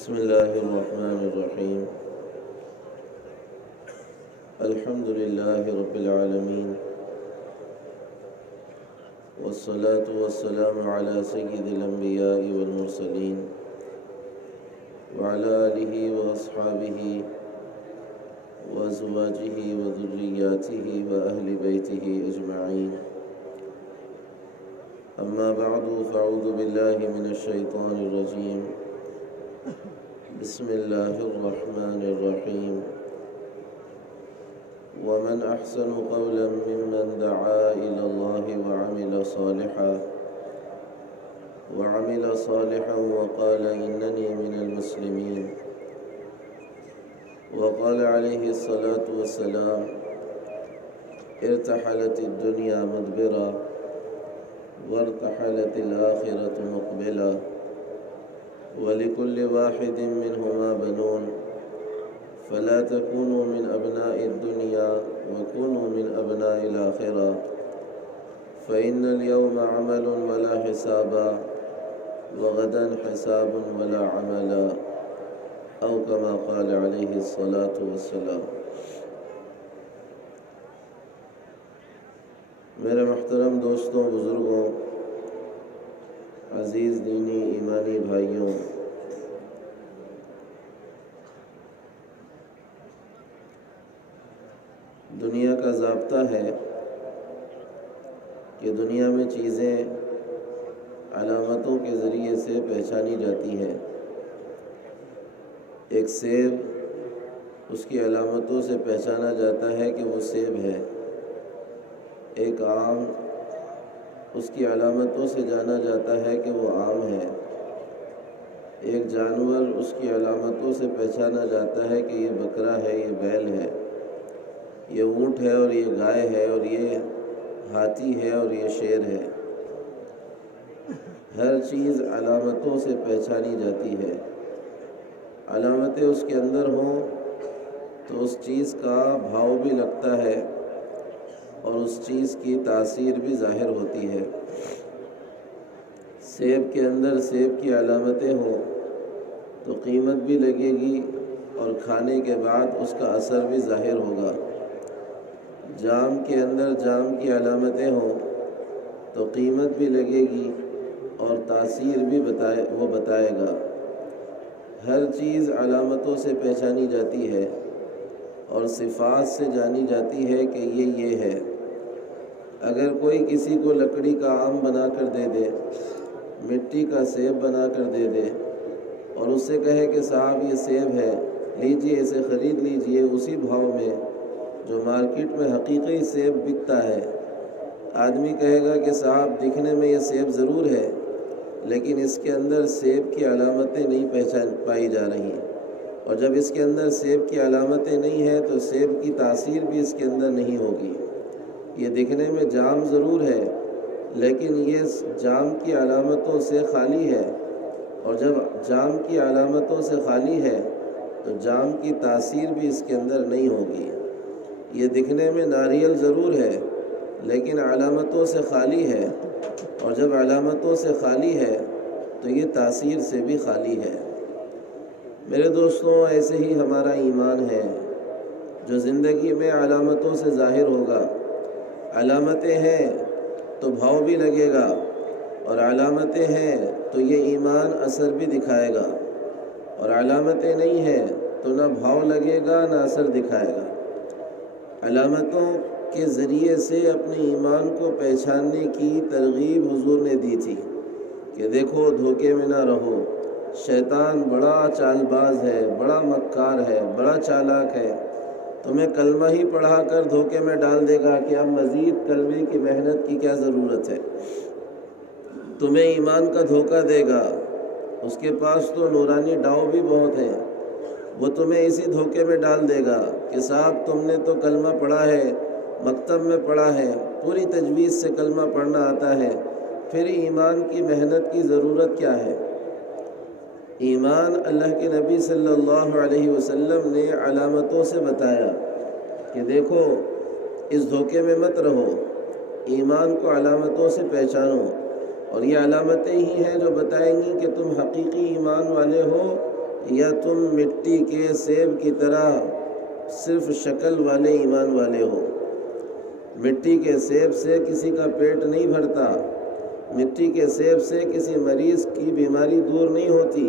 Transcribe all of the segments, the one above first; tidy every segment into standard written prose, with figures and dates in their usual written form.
بسم الله الرحمن الرحيم. الحمد لله رب العالمين، والصلاة والسلام على سيد الأنبياء والمرسلين وعلى آله وأصحابه وأزواجه وذرياته وأهل بيته أجمعين. أما بعد، فأعوذ بالله من الشيطان الرجيم. بسم الله الرحمن الرحيم. ومن أحسن قولا ممن دعا إلى الله وعمل صالحا وقال إنني من المسلمين. وقال عليه الصلاة والسلام: ارتحلت الدنيا مدبرا وارتحلت الآخرة مقبلا، ولكل واحد منهما بنون، فلا تكونوا من أبناء الدنيا وكونوا من أبناء الآخرة، فإن اليوم عمل ولا حسابا وغدا حساب ولا عملا، أو كما قال عليه الصلاة والسلام. میرے محترم دوستوں، بزرگوں، عزیز دینی ایمانی بھائیوں، دنیا کا ضابطہ ہے کہ دنیا میں چیزیں علامتوں کے ذریعے سے پہچانی جاتی ہیں. ایک سیب اس کی علامتوں سے پہچانا جاتا ہے کہ وہ سیب ہے. ایک آم اس کی علامتوں سے جانا جاتا ہے کہ وہ آم ہے. ایک جانور اس کی علامتوں سے پہچانا جاتا ہے کہ یہ بکرا ہے، یہ بیل ہے، یہ اونٹ ہے اور یہ گائے ہے، اور یہ ہاتھی ہے اور یہ شیر ہے. ہر چیز علامتوں سے پہچانی جاتی ہے. علامتیں اس کے اندر ہوں تو اس چیز کا بھاؤ بھی لگتا ہے اور اس چیز کی تاثیر بھی ظاہر ہوتی ہے. سیب کے اندر سیب کی علامتیں ہوں تو قیمت بھی لگے گی اور کھانے کے بعد اس کا اثر بھی ظاہر ہوگا. جام کے اندر جام کی علامتیں ہوں تو قیمت بھی لگے گی اور تاثیر بھی بتائے گا. ہر چیز علامتوں سے پہچانی جاتی ہے اور صفات سے جانی جاتی ہے کہ یہ ہے. اگر کوئی کسی کو لکڑی کا آم بنا کر دے دے، مٹی کا سیب بنا کر دے دے اور اس سے کہے کہ صاحب یہ سیب ہے، لیجئے اسے خرید لیجئے اسی بھاؤ میں جو مارکیٹ میں حقیقی سیب بکتا ہے، آدمی کہے گا کہ صاحب دکھنے میں یہ سیب ضرور ہے لیکن اس کے اندر سیب کی علامتیں نہیں پائی جا رہی، اور جب اس کے اندر سیب کی علامتیں نہیں ہیں تو سیب کی تاثیر بھی اس کے اندر نہیں ہوگی. یہ دکھنے میں جام ضرور ہے لیکن یہ جام کی علامتوں سے خالی ہے، اور جب جام کی علامتوں سے خالی ہے تو جام کی تاثیر بھی اس کے اندر نہیں ہوگی. یہ دکھنے میں ناریل ضرور ہے لیکن علامتوں سے خالی ہے، اور جب علامتوں سے خالی ہے تو یہ تاثیر سے بھی خالی ہے. میرے دوستوں، ایسے ہی ہمارا ایمان ہے جو زندگی میں علامتوں سے ظاہر ہوگا. علامتیں ہیں تو بھاؤ بھی لگے گا، اور علامتیں ہیں تو یہ ایمان اثر بھی دکھائے گا، اور علامتیں نہیں ہیں تو نہ بھاؤ لگے گا نہ اثر دکھائے گا. علامتوں کے ذریعے سے اپنے ایمان کو پہچاننے کی ترغیب حضور نے دی تھی کہ دیکھو دھوکے میں نہ رہو. شیطان بڑا چال باز ہے، بڑا مکار ہے، بڑا چالاک ہے. تمہیں کلمہ ہی پڑھا کر دھوکے میں ڈال دے گا کہ اب مزید کلمے کی محنت کی کیا ضرورت ہے. تمہیں ایمان کا دھوکہ دے گا. اس کے پاس تو نورانی ڈاؤ بھی بہت ہیں. وہ تمہیں اسی دھوکے میں ڈال دے گا کہ صاحب تم نے تو کلمہ پڑھا ہے، مکتب میں پڑھا ہے، پوری تجوید سے کلمہ پڑھنا آتا ہے، پھر ایمان کی محنت کی ضرورت کیا ہے؟ ایمان اللہ کے نبی صلی اللہ علیہ وسلم نے علامتوں سے بتایا کہ دیکھو اس دھوکے میں مت رہو، ایمان کو علامتوں سے پہچانو، اور یہ علامتیں ہی ہیں جو بتائیں گی کہ تم حقیقی ایمان والے ہو یا تم مٹی کے سیب کی طرح صرف شکل والے ایمان والے ہو؟ مٹی کے سیب سے کسی کا پیٹ نہیں بھرتا، مٹی کے سیب سے کسی مریض کی بیماری دور نہیں ہوتی۔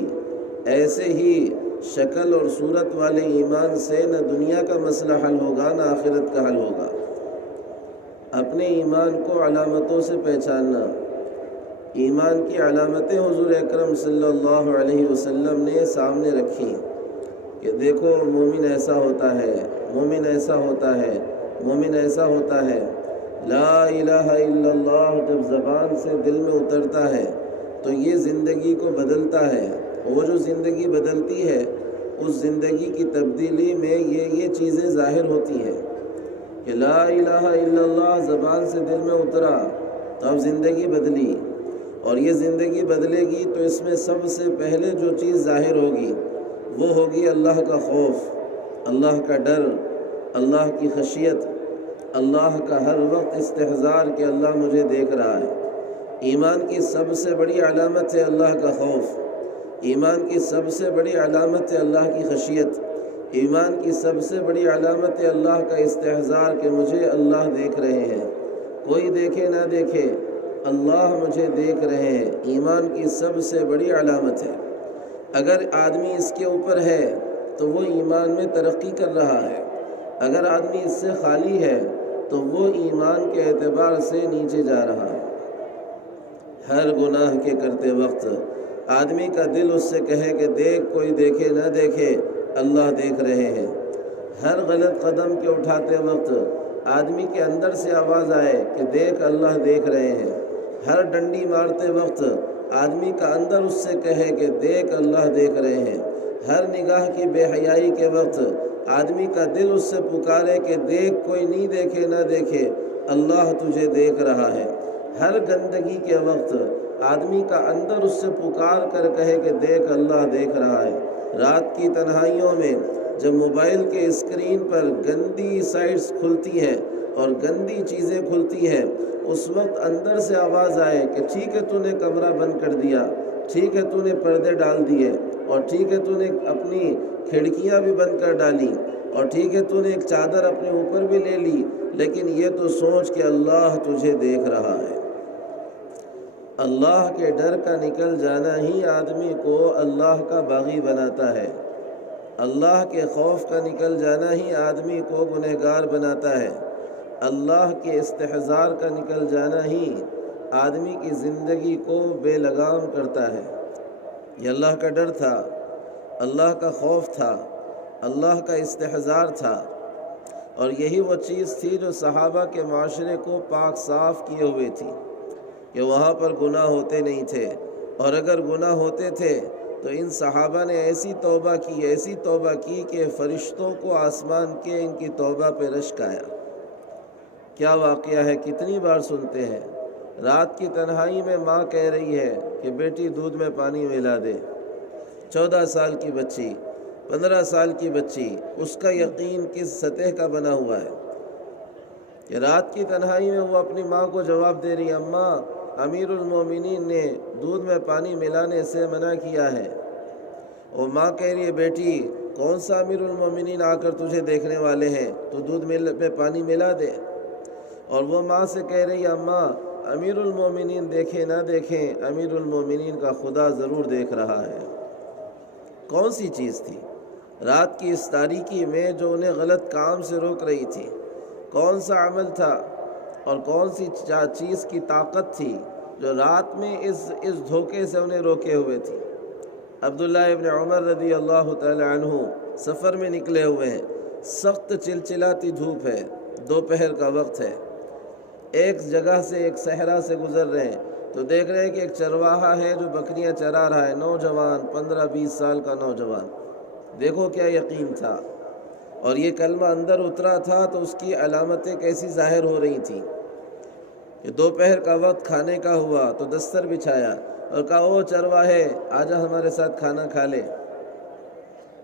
ایسے ہی شکل اور صورت والے ایمان سے نہ دنیا کا مسئلہ حل ہوگا نہ آخرت کا حل ہوگا۔ اپنے ایمان کو علامتوں سے پہچاننا۔ ایمان کی علامتیں حضور اکرم صلی اللہ علیہ وسلم نے سامنے رکھی کہ دیکھو مومن ایسا ہوتا ہے، مومن ایسا ہوتا ہے، مومن ایسا ہوتا ہے۔ لا الہ الا اللہ جب زبان سے دل میں اترتا ہے تو یہ زندگی کو بدلتا ہے۔ وہ جو زندگی بدلتی ہے اس زندگی کی تبدیلی میں یہ چیزیں ظاہر ہوتی ہیں کہ لا الہ الا اللہ زبان سے دل میں اترا تو اب زندگی بدلی، اور یہ زندگی بدلے گی تو اس میں سب سے پہلے جو چیز ظاہر ہوگی وہ ہوگی اللہ کا خوف، اللہ کا ڈر، اللہ کی خشیت، اللہ کا ہر وقت استحضار کہ اللہ مجھے دیکھ رہا ہے۔ ایمان کی سب سے بڑی علامت ہے اللہ کا خوف، ایمان کی سب سے بڑی علامت ہے اللہ کی خشیت، ایمان کی سب سے بڑی علامت ہے اللہ کا استحضار کہ مجھے اللہ دیکھ رہے ہیں، کوئی دیکھے نہ دیکھے اللہ مجھے دیکھ رہے ہیں۔ ایمان کی سب سے بڑی علامت ہے۔ اگر آدمی اس کے اوپر ہے تو وہ ایمان میں ترقی کر رہا ہے، اگر آدمی اس سے خالی ہے تو وہ ایمان کے اعتبار سے نیچے جا رہا ہے۔ ہر گناہ کے کرتے وقت آدمی کا دل اس سے کہے کہ دیکھ کوئی دیکھے نہ دیکھے اللہ دیکھ رہے ہیں۔ ہر غلط قدم کے اٹھاتے وقت آدمی کے اندر سے آواز آئے کہ دیکھ اللہ دیکھ رہے ہیں۔ ہر ڈنڈی مارتے وقت آدمی کا اندر اس سے کہے کہ دیکھ اللہ دیکھ رہے ہیں۔ ہر نگاہ کی بے حیائی کے وقت آدمی کا دل اس سے پکارے کہ دیکھ کوئی نہیں دیکھے نہ دیکھے اللہ تجھے دیکھ رہا ہے۔ ہر گندگی کے وقت آدمی کا اندر اس سے پکار کر کہے کہ دیکھ اللہ دیکھ رہا ہے۔ رات کی تنہائیوں میں جب موبائل کے اسکرین پر گندی سائٹس کھلتی ہیں اور گندی چیزیں کھلتی ہیں اس وقت اندر سے آواز آئے کہ ٹھیک ہے تو نے کمرہ بند کر دیا، ٹھیک ہے تو نے پردے ڈال دیے، اور ٹھیک ہے تو نے اپنی کھڑکیاں بھی بند کر ڈالی، اور ٹھیک ہے تو نے ایک چادر اپنے اوپر بھی لے لی، لیکن یہ تو سوچ کہ اللہ تجھے دیکھ رہا ہے۔ اللہ کے ڈر کا نکل جانا ہی آدمی کو اللہ کا باغی بناتا ہے۔ اللہ کے خوف کا نکل جانا ہی آدمی کو گنہگار بناتا ہے۔ اللہ کے استحضار کا نکل جانا ہی آدمی کی زندگی کو بے لگام کرتا ہے۔ یہ اللہ کا ڈر تھا، اللہ کا خوف تھا، اللہ کا استحضار تھا، اور یہی وہ چیز تھی جو صحابہ کے معاشرے کو پاک صاف کیے ہوئے تھی کہ وہاں پر گناہ ہوتے نہیں تھے، اور اگر گناہ ہوتے تھے تو ان صحابہ نے ایسی توبہ کی کہ فرشتوں کو آسمان کے ان کی توبہ پہ رشک آیا۔ کیا واقعہ ہے، کتنی بار سنتے ہیں۔ رات کی تنہائی میں ماں کہہ رہی ہے کہ بیٹی دودھ میں پانی ملا دے۔ 14 سال کی بچی، 15 سال کی بچی، اس کا یقین کس سطح کا بنا ہوا ہے کہ رات کی تنہائی میں وہ اپنی ماں کو جواب دے رہی ہے، اماں امیر المومنین نے دودھ میں پانی ملانے سے منع کیا ہے۔ وہ ماں کہہ رہی ہے بیٹی کون سا امیر المومنین آ کر تجھے دیکھنے والے ہیں، تو دودھ میں پانی ملا دے۔ اور وہ ماں سے کہہ رہی ہے اماں امیر المومنین دیکھیں نہ دیکھیں امیر المومنین کا خدا ضرور دیکھ رہا ہے۔ کون سی چیز تھی رات کی اس تاریکی میں جو انہیں غلط کام سے روک رہی تھی؟ کون سا عمل تھا اور کون سی چیز کی طاقت تھی جو رات میں اس دھوکے سے انہیں روکے ہوئے تھی؟ عبداللہ ابن عمر رضی اللہ تعالی عنہ سفر میں نکلے ہوئے ہیں، سخت چلچلاتی دھوپ ہے، دوپہر کا وقت ہے، ایک جگہ سے ایک صحرا سے گزر رہے ہیں تو دیکھ رہے ہیں کہ ایک چرواہا ہے جو بکریاں چرا رہا ہے، نوجوان 15-20 سال کا نوجوان۔ دیکھو کیا یقین تھا، اور یہ کلمہ اندر اترا تھا تو اس کی علامتیں کیسی ظاہر ہو رہی تھیں کہ دوپہر کا وقت کھانے کا ہوا تو دستر بچھایا اور کہا او چرواہے آجا ہمارے ساتھ کھانا کھا لے۔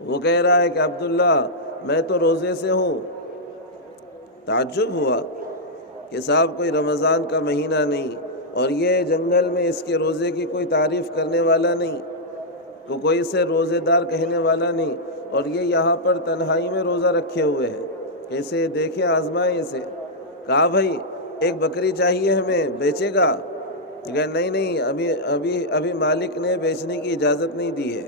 وہ کہہ رہا ہے کہ عبداللہ میں تو روزے سے ہوں۔ تعجب ہوا کہ صاحب کوئی رمضان کا مہینہ نہیں اور یہ جنگل میں اس کے روزے کی کوئی تعریف کرنے والا نہیں۔ کو کوئی سے روزے دار کہنے والا نہیں، اور یہ یہاں پر تنہائی میں روزہ رکھے ہوئے ہیں۔ کیسے دیکھیں، آزمائیں اسے۔ کہا بھائی ایک بکری چاہیے ہمیں، بیچے گا؟ کہ نہیں ابھی مالک نے بیچنے کی اجازت نہیں دی ہے۔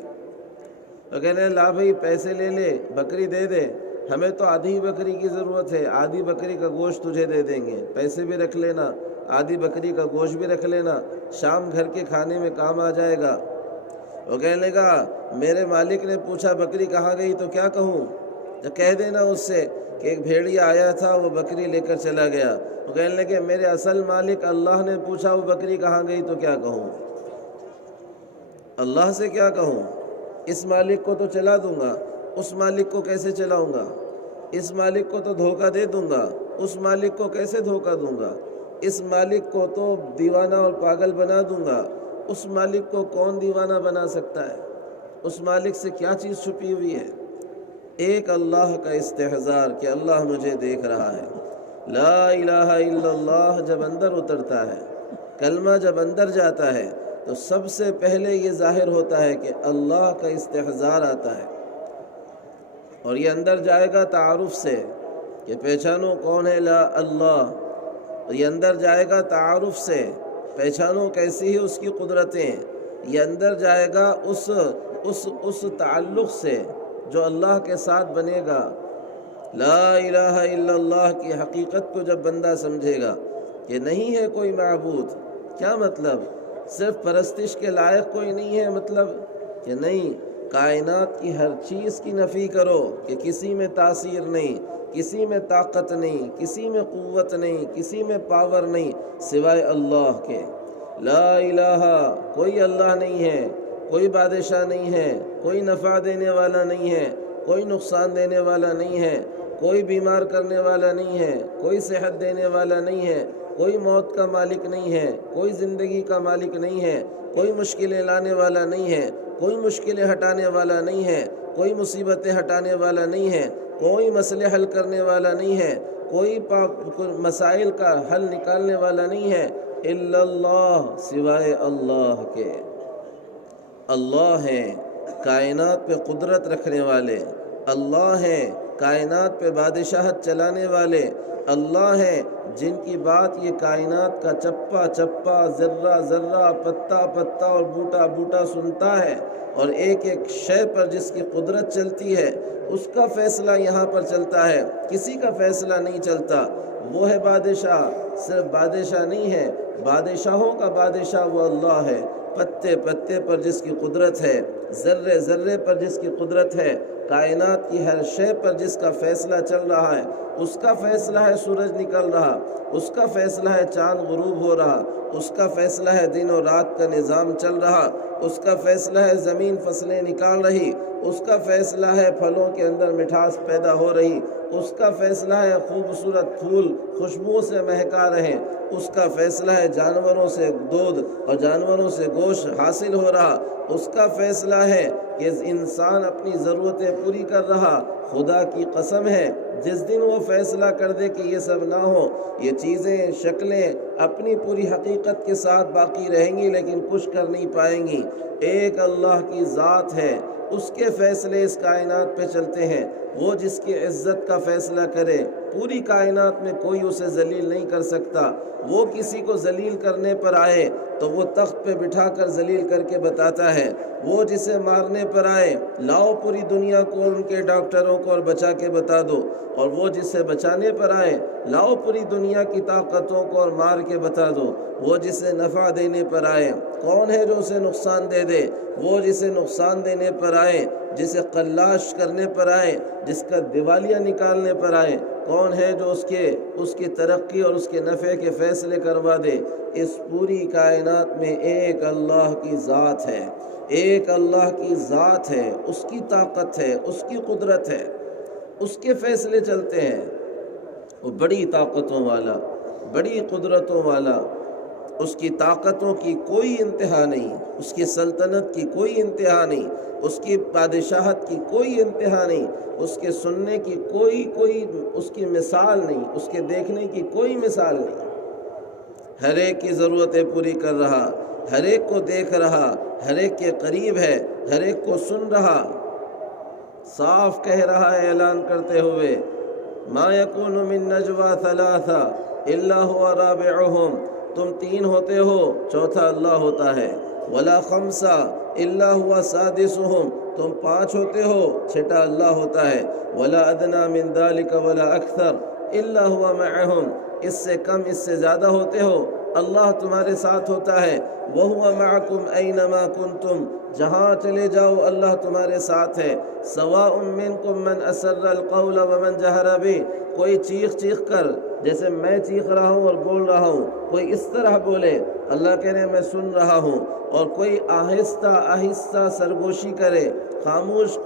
تو کہنے لا بھائی پیسے لے لے، بکری دے دے، ہمیں تو آدھی بکری کی ضرورت ہے، آدھی بکری کا گوشت تجھے دے دیں گے، پیسے بھی رکھ لینا، آدھی بکری کا گوشت بھی رکھ لینا، شام گھر کے کھانے میں کام آ جائے گا۔ وہ کہنے لگا میرے مالک نے پوچھا بکری کہاں گئی تو کیا کہوں؟ تو کہہ دینا اس سے کہ ایک بھیڑیا آیا تھا، وہ بکری لے کر چلا گیا۔ وہ کہنے لگے میرے اصل مالک اللہ نے پوچھا وہ بکری کہاں گئی تو کیا کہوں؟ اللہ سے کیا کہوں؟ اس مالک کو تو چلا دوں گا، اس مالک کو کیسے چلاؤں گا؟ اس مالک کو تو دھوکہ دے دوں گا، اس مالک کو کیسے دھوکہ دوں گا؟ اس مالک کو تو دیوانہ اور پاگل بنا دوں گا، اس مالک کو کون دیوانہ بنا سکتا ہے؟ اس مالک سے کیا چیز چھپی ہوئی ہے؟ ایک اللہ کا استحضار کہ اللہ مجھے دیکھ رہا ہے۔ لا الہ الا اللہ جب اندر اترتا ہے، کلمہ جب اندر جاتا ہے تو سب سے پہلے یہ ظاہر ہوتا ہے کہ اللہ کا استحضار آتا ہے، اور یہ اندر جائے گا تعارف سے کہ پہچانو کون ہے لا اللہ، اور یہ اندر جائے گا تعارف سے پہچانو کیسی ہے اس کی قدرتیں، یہ اندر جائے گا اس تعلق سے جو اللہ کے ساتھ بنے گا۔ لا الہ الا اللہ کی حقیقت کو جب بندہ سمجھے گا کہ نہیں ہے کوئی معبود، کیا مطلب؟ صرف پرستش کے لائق کوئی نہیں ہے، مطلب کہ نہیں، کائنات کی ہر چیز کی نفی کرو کہ کسی میں تاثیر نہیں، کسی میں طاقت نہیں، کسی میں قوت نہیں، کسی میں پاور نہیں سوائے اللہ کے۔ لا الہ، کوئی اللہ نہیں ہے، کوئی بادشاہ نہیں ہے، کوئی نفع دینے والا نہیں ہے، کوئی نقصان دینے والا نہیں ہے، کوئی بیمار کرنے والا نہیں ہے، کوئی صحت دینے والا نہیں ہے، کوئی موت کا مالک نہیں ہے، کوئی زندگی کا مالک نہیں ہے، کوئی مشکلیں لانے والا نہیں ہے، کوئی مشکلیں ہٹانے والا نہیں ہے، کوئی مصیبتیں ہٹانے والا نہیں ہے، کوئی مسئلے حل کرنے والا نہیں ہے، کوئی مسائل کا حل نکالنے والا نہیں ہے الا اللہ، سوائے اللہ کے۔ اللہ ہیں کائنات پہ قدرت رکھنے والے، اللہ ہیں کائنات پہ بادشاہت چلانے والے، اللہ ہیں جن کی بات یہ کائنات کا چپا چپا، ذرہ ذرہ، پتا پتا اور بوٹا بوٹا سنتا ہے، اور ایک ایک شے پر جس کی قدرت چلتی ہے اس کا فیصلہ یہاں پر چلتا ہے، کسی کا فیصلہ نہیں چلتا۔ وہ ہے بادشاہ، صرف بادشاہ نہیں ہے، بادشاہوں کا بادشاہ وہ اللہ ہے۔ پتے پتے پر جس کی قدرت ہے، ذرے ذرے پر جس کی قدرت ہے، کائنات کی ہر شے پر جس کا فیصلہ چل رہا ہے، اس کا فیصلہ ہے سورج نکل رہا، اس کا فیصلہ ہے چاند غروب ہو رہا، اس کا فیصلہ ہے دن و رات کا نظام چل رہا، اس کا فیصلہ ہے زمین فصلیں نکال رہی، اس کا فیصلہ ہے پھلوں کے اندر مٹھاس پیدا ہو رہی، اس کا فیصلہ ہے خوبصورت پھول خوشبو سے مہکا رہے، اس کا فیصلہ ہے جانوروں سے دودھ اور جانوروں سے گوشت حاصل ہو رہا، اس کا فیصلہ ہے کہ انسان اپنی ضرورتیں پوری کر رہا۔ خدا کی قسم ہے جس دن وہ فیصلہ کر دے کہ یہ سب نہ ہو، یہ چیزیں شکلیں اپنی پوری حقیقت کے ساتھ باقی رہیں گی لیکن کچھ کر نہیں پائیں گی۔ ایک اللہ کی ذات ہے، اس کے فیصلے اس کائنات پہ چلتے ہیں، وہ جس کی عزت کا فیصلہ کرے پوری کائنات میں کوئی اسے ذلیل نہیں کر سکتا۔ وہ کسی کو ذلیل کرنے پر آئے تو وہ تخت پہ بٹھا کر ذلیل کر کے بتاتا ہے، وہ جسے مارنے پر آئے لاؤ پوری دنیا کو ان کے ڈاکٹروں کو اور بچا کے بتا دو، اور وہ جسے بچانے پر آئے لاؤ پوری دنیا کی طاقتوں کو اور مار کے بتا دو، وہ جسے نفع دینے پر آئے کون ہے جو اسے نقصان دے دے، وہ جسے نقصان دینے پر آئے، جسے قلاش کرنے پر آئے، جس کا دیوالیہ نکالنے پر آئے کون ہے جو اس کی ترقی اور اس کے نفع کے فیصلے کروا دے۔ اس پوری کائنات میں ایک اللہ کی ذات ہے، ایک اللہ کی ذات ہے، اس کی طاقت ہے، اس کی قدرت ہے، اس کے فیصلے چلتے ہیں۔ وہ بڑی طاقتوں والا، بڑی قدرتوں والا، اس کی طاقتوں کی کوئی انتہا نہیں، اس کی سلطنت کی کوئی انتہا نہیں، اس کی بادشاہت کی کوئی انتہا نہیں، اس کے سننے کی کوئی اس کی مثال نہیں، اس کے دیکھنے کی کوئی مثال نہیں۔ ہر ایک کی ضرورتیں پوری کر رہا، ہر ایک کو دیکھ رہا، ہر ایک کے قریب ہے، ہر ایک کو سن رہا۔ صاف کہہ رہا ہے اعلان کرتے ہوئے، ما یکون من نجوا ثلاثہ الا هو رابعهم، تم تین ہوتے ہو چوتھا اللہ ہوتا ہے، ولا خمسہ الا هو سادسهم، تم پانچ ہوتے ہو چھٹا اللہ ہوتا ہے، ولا ادنی من ذلك ولا اکثر الا هو معهم، اس سے کم اس سے زیادہ ہوتے ہو اللہ تمہارے ساتھ ہوتا ہے، وَهُوَ مَعَكُمْ أَيْنَمَا كُنْتُمْ، جہاں چلے جاؤ اللہ تمہارے ساتھ ہے، سَوَاءٌ مِّنْكُمْ مَنْ أَسَرَّ الْقَوْلَ وَمَنْ جَهَرَ بِهِ، کوئی چیخ چیخ کر جیسے میں چیخ رہا ہوں اور بول رہا ہوں، کوئی اس طرح بولے اللہ کہہ رہے ہیں میں سن رہا ہوں، اور کوئی آہستہ آہستہ سرگوشی کرے، خاموش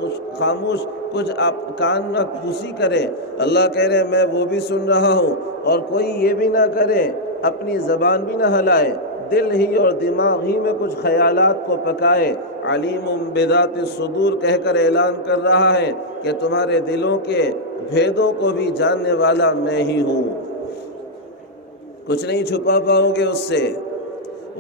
کچھ آپ کان نہ پوسی کرے، اللہ کہہ رہے ہیں میں وہ بھی سن رہا ہوں، اور کوئی یہ بھی نہ کرے اپنی زبان بھی نہ ہلائے، دل ہی اور دماغ ہی میں کچھ خیالات کو پکائے، علیم بذات الصدور کہہ کر اعلان کر رہا ہے کہ تمہارے دلوں کے بھیدوں کو بھی جاننے والا میں ہی ہوں، کچھ نہیں چھپا پاؤ گے اس سے۔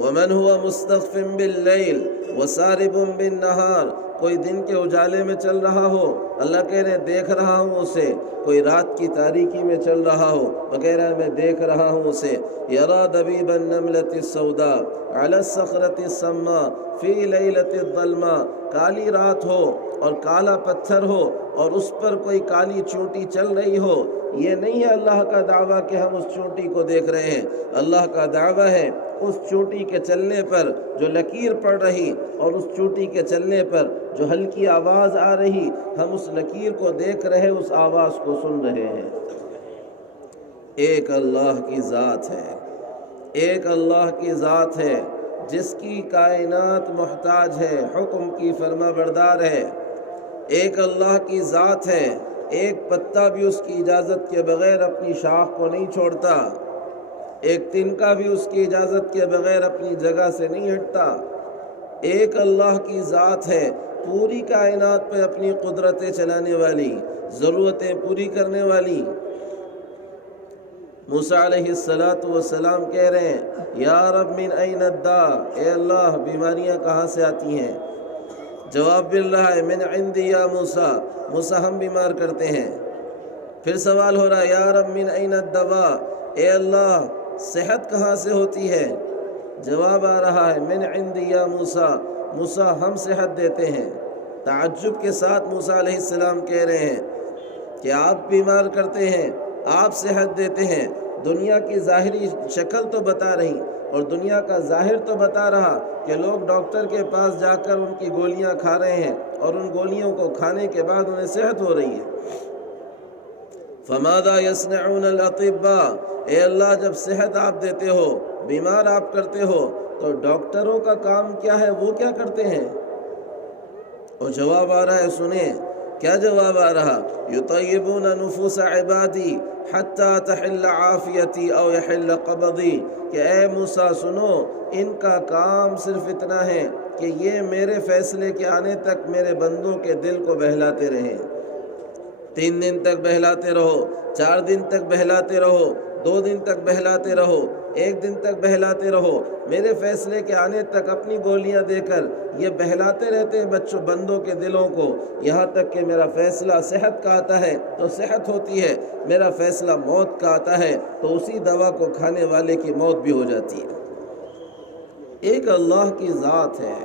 وَمَنْ هُوَ مُسْتَخْفٍ بِاللَّيْلِ وَسَارِبٌ بِالنَّهَارِ، کوئی دن کے اجالے میں چل رہا ہو اللہ کہہ رہے ہیں دیکھ رہا ہوں اسے، کوئی رات کی تاریکی میں چل رہا ہو وغیرہ میں دیکھ رہا ہوں اسے، یَرَا دَبِیبَ النَّمْلَةِ السَّوْدَاءِ عَلَى الصَّخْرَةِ السَّمَّاءِ فِی لَیْلَةِ الظَّلْمَاءِ، کالی رات ہو اور کالا پتھر ہو اور اس پر کوئی کالی چونٹی چل رہی ہو، یہ نہیں ہے اللہ کا دعویٰ کہ ہم اس چونٹی کو دیکھ رہے ہیں، اللہ کا دعویٰ ہے اس چونٹی کے چلنے پر جو لکیر پڑ رہی اور اس چونٹی کے چلنے پر جو ہلکی آواز آ رہی، ہم اس لکیر کو دیکھ رہے، اس آواز کو سن رہے ہیں۔ ایک اللہ کی ذات ہے، ایک اللہ کی ذات ہے جس کی کائنات محتاج ہے، حکم کی فرما بردار ہے، ایک اللہ کی ذات ہے، ایک پتا بھی اس کی اجازت کے بغیر اپنی شاخ کو نہیں چھوڑتا، ایک تنکا بھی اس کی اجازت کے بغیر اپنی جگہ سے نہیں ہٹتا، ایک اللہ کی ذات ہے پوری کائنات پہ اپنی قدرتیں چلانے والی، ضرورتیں پوری کرنے والی۔ موسیٰ علیہ السلام کہہ رہے ہیں یا رب من این الداء، اے اللہ بیماریاں کہاں سے آتی ہیں؟ جواب مل رہا ہے من عندی یا موسیٰ، موسیٰ ہم بیمار کرتے ہیں۔ پھر سوال ہو رہا ہے یا رب من این الدواء، اے اللہ صحت کہاں سے ہوتی ہے؟ جواب آ رہا ہے من عندی یا موسیٰ، موسیٰ ہم صحت دیتے ہیں۔ تعجب کے ساتھ موسیٰ علیہ السلام کہہ رہے ہیں کہ آپ بیمار کرتے ہیں، آپ صحت دیتے ہیں، دنیا کی ظاہری شکل تو بتا رہی اور دنیا کا ظاہر تو بتا رہا کہ لوگ ڈاکٹر کے پاس جا کر ان کی گولیاں کھا رہے ہیں اور ان گولیوں کو کھانے کے بعد انہیں صحت ہو رہی ہے۔ فَمَاذَا يَصْنَعُونَ الْأَطِبَّاءُ، اے اللہ جب صحت آپ دیتے ہو، بیمار آپ کرتے ہو، تو ڈاکٹروں کا کام کیا ہے، وہ کیا کرتے ہیں؟ اور جواب آ رہا ہے، سنیں کیا جواب آ رہا، یطیبون نفوس عبادی حتی تحل عافیتی او یحل قبضی، کہ اے موسیٰ سنو ان کا کام صرف اتنا ہے کہ یہ میرے فیصلے کے آنے تک میرے بندوں کے دل کو بہلاتے رہیں، 3 دن تک بہلاتے رہو، 4 دن تک بہلاتے رہو، 2 دن تک بہلاتے رہو، 1 دن تک بہلاتے رہو، میرے فیصلے کے آنے تک اپنی گولیاں دے کر یہ بہلاتے رہتے ہیں بندوں کے دلوں کو، یہاں تک کہ میرا فیصلہ صحت کا آتا ہے تو صحت ہوتی ہے، میرا فیصلہ موت کا آتا ہے تو اسی دوا کو کھانے والے کی موت بھی ہو جاتی ہے۔ ایک اللہ کی ذات ہے،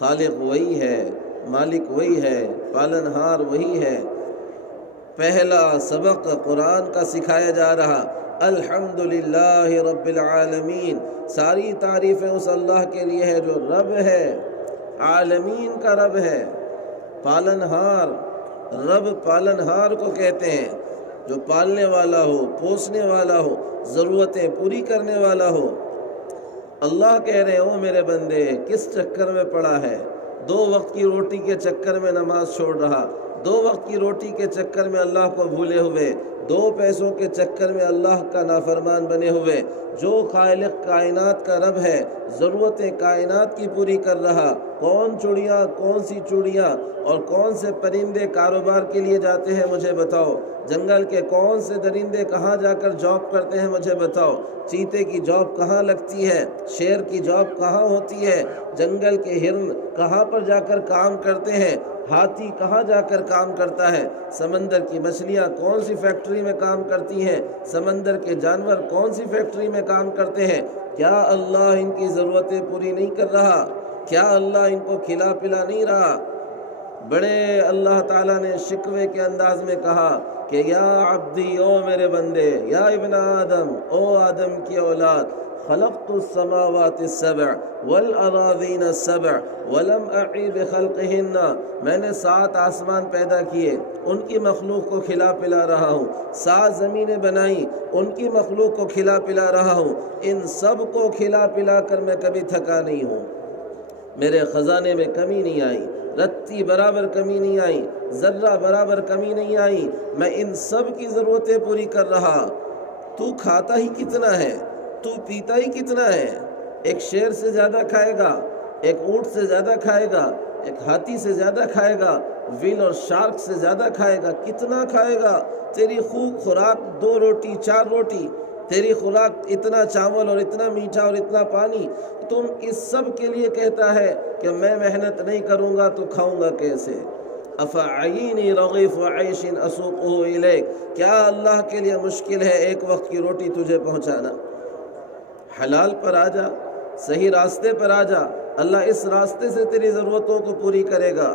خالق وہی ہے، مالک وہی ہے، پالنہار وہی ہے۔ پہلا سبق قرآن کا سکھایا جا رہا، الحمدللہ رب العالمین، ساری تعریفیں اس اللہ کے لیے ہے جو رب ہے، عالمین کا رب ہے، پالنہار، رب پالنہار کو کہتے ہیں، جو پالنے والا ہو، پوسنے والا ہو، ضرورتیں پوری کرنے والا ہو۔ اللہ کہہ رہے ہو میرے بندے کس چکر میں پڑا ہے، 2 وقت کی روٹی کے چکر میں نماز چھوڑ رہا، 2 وقت کی روٹی کے چکر میں اللہ کو بھولے ہوئے، 2 پیسوں کے چکر میں اللہ کا نافرمان بنے ہوئے، جو خالق کائنات کا رب ہے، ضرورتیں کائنات کی پوری کر رہا، کون چوڑیاں، کون سی چوڑیاں اور کون سے پرندے کاروبار کے لیے جاتے ہیں مجھے بتاؤ، جنگل کے کون سے درندے کہاں جا کر جاب کرتے ہیں مجھے بتاؤ، چیتے کی جاب کہاں لگتی ہے، شیر کی جاب کہاں ہوتی ہے، جنگل کے ہرن کہاں پر جا کر کام کرتے ہیں، ہاتھی کہاں جا کر کام کرتا ہے، سمندر کی مچھلیاں کون سی فیکٹری میں کام کرتی ہیں، سمندر کے جانور کون سی فیکٹری میں کام کرتے ہیں۔ کیا اللہ ان کی ضرورتیں پوری نہیں کر رہا؟ کیا اللہ ان کو کھلا پلا نہیں رہا؟ بڑے اللہ تعالیٰ نے شکوے کے انداز میں کہا کہ یا عبدی، او میرے بندے، یا ابن آدم، او آدم کی اولاد، خلقت السماوات السبع والاراضین السبع ولم اعی بخلقہن، میں نے 7 آسمان پیدا کیے، ان کی مخلوق کو کھلا پلا رہا ہوں، 7 زمینیں بنائیں، ان کی مخلوق کو کھلا پلا رہا ہوں، ان سب کو کھلا پلا کر میں کبھی تھکا نہیں ہوں، میرے خزانے میں کمی نہیں آئی، رتی برابر کمی نہیں آئی، ذرہ برابر کمی نہیں آئی، میں ان سب کی ضرورتیں پوری کر رہا۔ تو کھاتا ہی کتنا ہے، تو پیتا ہی کتنا ہے؟ ایک شیر سے زیادہ کھائے گا، ایک اونٹ سے زیادہ کھائے گا، ایک ہاتھی سے زیادہ کھائے گا، ویل اور شارک سے زیادہ کھائے گا، کتنا کھائے گا؟ تیری خوراک 2 روٹی 4 روٹی، تیری خوراک اتنا چاول اور اتنا میٹھا اور اتنا پانی، تم اس سب کے لیے کہتا ہے کہ میں محنت نہیں کروں گا تو کھاؤں گا کیسے؟ افعینی رغیف عیش اسوقہ الیک، کیا اللہ کے لیے مشکل ہے ایک وقت کی روٹی تجھے پہنچانا؟ حلال پر آ جا، صحیح راستے پر آ جا، اللہ اس راستے سے تیری ضرورتوں کو پوری کرے گا۔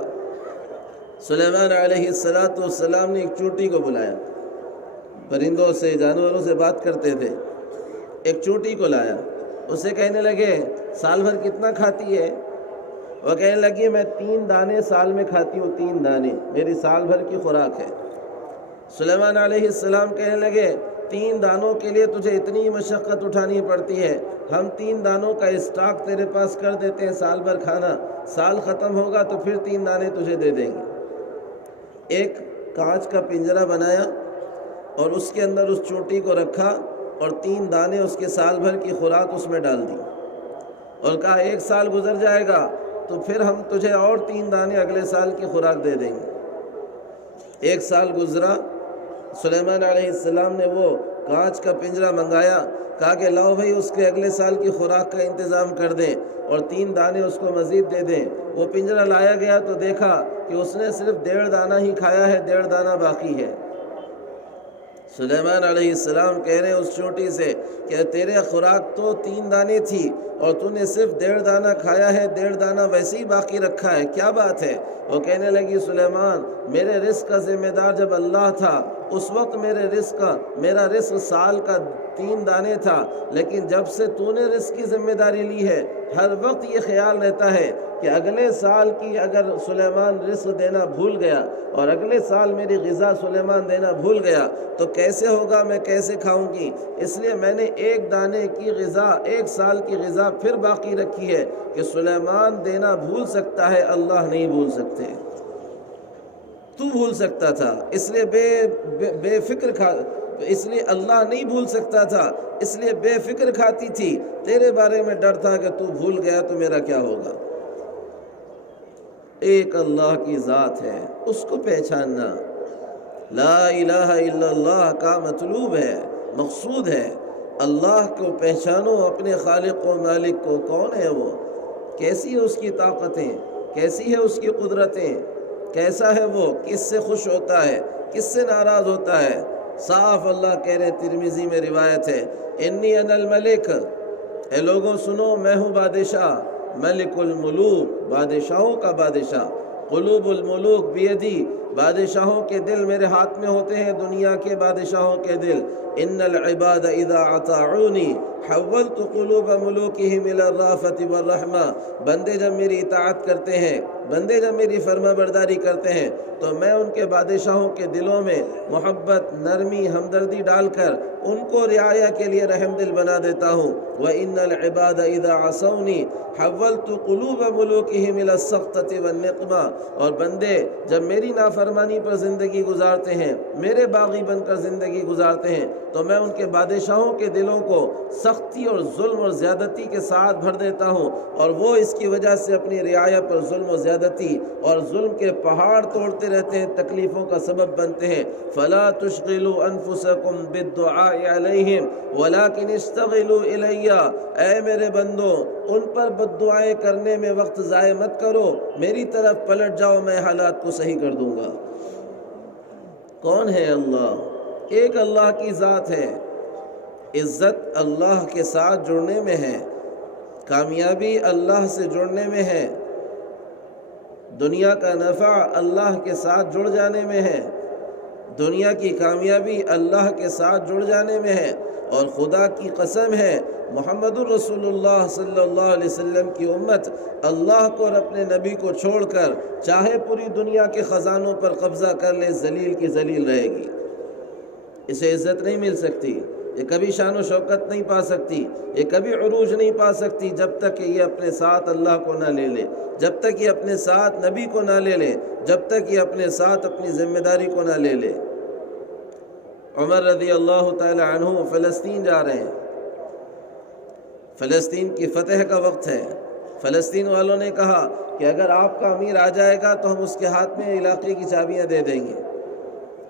سلیمان علیہ السلام نے ایک چونٹی کو بلایا، پرندوں سے جانوروں سے بات کرتے تھے، ایک چونٹی کو لایا، اسے کہنے لگے سال بھر کتنا کھاتی ہے؟ وہ کہنے لگی میں 3 دانے سال میں کھاتی ہوں، 3 دانے میری سال بھر کی خوراک ہے۔ سلیمان علیہ السلام کہنے لگے 3 دانوں کے لیے تجھے اتنی مشقت اٹھانی پڑتی ہے، ہم 3 دانوں کا اسٹاک تیرے پاس کر دیتے ہیں، سال بھر کھانا، سال ختم ہوگا تو پھر 3 دانے تجھے دے دیں گے۔ ایک کانچ کا پنجرہ بنایا اور اس کے اندر اس چونٹی کو رکھا اور 3 دانے اس کے سال بھر کی خوراک اس میں ڈال دی اور کہا 1 سال گزر جائے گا تو پھر ہم تجھے اور 3 دانے اگلے سال کی خوراک دے دیں گے۔ 1 سال گزرا، سلیمان علیہ السلام نے وہ کانچ کا پنجرہ منگایا، کہا کہ لاؤ بھائی اس کے اگلے سال کی خوراک کا انتظام کر دیں اور 3 دانے اس کو مزید دے دیں۔ وہ پنجرہ لایا گیا تو دیکھا کہ اس نے صرف 1.5 دانہ ہی کھایا ہے، 1.5 دانہ باقی ہے۔ سلیمان علیہ السلام کہہ رہے ہیں اس چونٹی سے کہ تیرے خوراک تو 3 دانے تھی اور تو نے صرف 1.5 دانہ کھایا ہے، 1.5 دانہ ویسے ہی باقی رکھا ہے، کیا بات ہے؟ وہ کہنے لگی سلیمان میرے رزق کا ذمہ دار جب اللہ تھا اس وقت میرا رزق سال کا 3 دانے تھا، لیکن جب سے تو نے رزق کی ذمہ داری لی ہے ہر وقت یہ خیال رہتا ہے کہ اگلے سال کی اگر سلیمان رزق دینا بھول گیا اور اگلے سال میری غذا سلیمان دینا بھول گیا تو کیسے ہوگا، میں کیسے کھاؤں گی؟ اس لیے میں نے 1 دانے کی غذا 1 سال کی غذا پھر باقی رکھی ہے کہ سلیمان دینا بھول سکتا ہے، اللہ نہیں بھول سکتے۔ تو بھول سکتا تھا اس لیے بے فکر اس لیے اللہ نہیں بھول سکتا تھا اس لیے بے فکر کھاتی تھی، تیرے بارے میں ڈر تھا کہ تو بھول گیا تو میرا کیا ہوگا۔ ایک اللہ کی ذات ہے، اس کو پہچاننا لا الہ الا اللہ کا مطلوب ہے، مقصود ہے۔ اللہ کو پہچانو، اپنے خالق و مالک کو، کون ہے وہ، کیسی ہے اس کی طاقتیں، کیسی ہے اس کی قدرتیں، کیسا ہے وہ، کس سے خوش ہوتا ہے، کس سے ناراض ہوتا ہے۔ صاف اللہ کہہ رہے، ترمذی میں روایت ہے انی انا الملک، اے لوگوں سنو میں ہوں بادشاہ، ملک الملوک، بادشاہوں کا بادشاہ، قلوب الملوک بیدی، بادشاہوں کے دل میرے ہاتھ میں ہوتے ہیں، دنیا کے بادشاہوں کے دل۔ ان العباد اذا اطاعونی حولت قلوب ملوکہم الی الرافۃ والرحمہ، بندے جب میری اطاعت کرتے ہیں، بندے جب میری فرما برداری کرتے ہیں تو میں ان کے بادشاہوں کے دلوں میں محبت، نرمی، ہمدردی ڈال کر ان کو رعایا کے لیے رحم دل بنا دیتا ہوں۔ وَإِنَّ الْعِبَادَ إِذَا عَصَوْنِي حَوَّلْتُ قُلُوبَ مُلُوكِهِمْ إِلَى السَّخْطَةِ وَالنِّقْمَةِ، اور بندے جب میری نافرمانی پر زندگی گزارتے ہیں، میرے باغی بن کر زندگی گزارتے ہیں تو میں ان کے بادشاہوں کے دلوں کو سختی اور ظلم اور زیادتی کے ساتھ بھر دیتا ہوں، اور وہ اس کی وجہ سے اپنی رعایا پر ظلم و زیادتی اور ظلم کے پہاڑ توڑتے رہتے ہیں، تکلیفوں کا سبب بنتے ہیں۔ فلا تشغلوا انفسکم بالدعاء علیہم ولکن اشتغلوا الی، اے میرے بندو ان پر بد دعائیں کرنے میں وقت ضائع مت کرو، میری طرف پلٹ جاؤ، میں حالات کو صحیح کر دوں گا۔ کون ہے اللہ؟ ایک اللہ کی ذات ہے۔ عزت اللہ کے ساتھ جڑنے میں ہے، کامیابی اللہ سے جڑنے میں ہے، دنیا کا نفع اللہ کے ساتھ جڑ جانے میں ہے، دنیا کی کامیابی اللہ کے ساتھ جڑ جانے میں ہے۔ اور خدا کی قسم ہے، محمد الرسول اللہ صلی اللہ علیہ وسلم کی امت اللہ کو اور اپنے نبی کو چھوڑ کر چاہے پوری دنیا کے خزانوں پر قبضہ کر لے، ذلیل کی ذلیل رہے گی۔ اسے عزت نہیں مل سکتی، یہ کبھی شان و شوکت نہیں پا سکتی، یہ کبھی عروج نہیں پا سکتی جب تک کہ یہ اپنے ساتھ اللہ کو نہ لے لے، جب تک یہ اپنے ساتھ نبی کو نہ لے لے، جب تک یہ اپنے ساتھ اپنی ذمہ داری کو نہ لے لے۔ عمر رضی اللہ تعالی عنہ فلسطین جا رہے ہیں، فلسطین کی فتح کا وقت ہے۔ فلسطین والوں نے کہا کہ اگر آپ کا امیر آ جائے گا تو ہم اس کے ہاتھ میں علاقے کی چابیاں دے دیں گے۔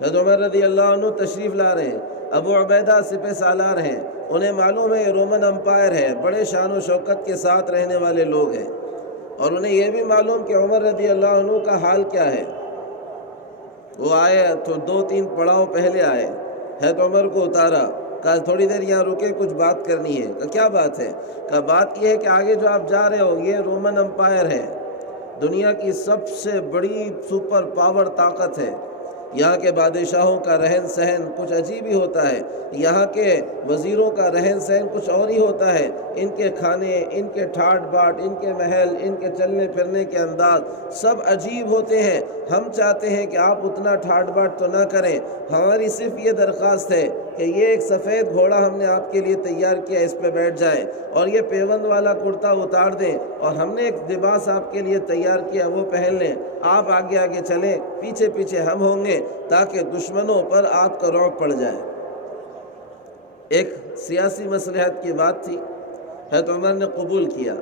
حضرت عمر رضی اللہ عنہ تشریف لا رہے ہیں، ابو عبیدہ سپہ سالار ہیں، انہیں معلوم ہے یہ رومن امپائر ہے، بڑے شان و شوکت کے ساتھ رہنے والے لوگ ہیں، اور انہیں یہ بھی معلوم کہ عمر رضی اللہ عنہ کا حال کیا ہے۔ وہ آئے تو 2-3 پڑاؤ پہلے آئے، حضرت عمر کو اتارا، کہا تھوڑی دیر یہاں رکے، کچھ بات کرنی ہے۔ کہا کیا بات ہے؟ کہا بات یہ ہے کہ آگے جو آپ جا رہے ہو یہ رومن امپائر ہے، دنیا کی سب سے بڑی سپر پاور طاقت ہے، یہاں کے بادشاہوں کا رہن سہن کچھ عجیب ہی ہوتا ہے، یہاں کے وزیروں کا رہن سہن کچھ اور ہی ہوتا ہے، ان کے کھانے، ان کے ٹھاٹ باٹ، ان کے محل، ان کے چلنے پھرنے کے انداز سب عجیب ہوتے ہیں۔ ہم چاہتے ہیں کہ آپ اتنا ٹھاٹ باٹ تو نہ کریں، ہماری صرف یہ درخواست ہے کہ یہ ایک سفید گھوڑا ہم نے آپ کے لیے تیار کیا، اس پہ بیٹھ جائیں، اور یہ پیوند والا کرتا اتار دیں، اور ہم نے ایک لباس آپ کے لیے تیار کیا وہ پہن لیں، آپ آگے آگے چلیں، پیچھے پیچھے ہم ہوں گے، تاکہ دشمنوں پر آپ کا رعب پڑ جائے۔ ایک سیاسی مصلحت کی بات تھی، حضرت عمر نے قبول کیا،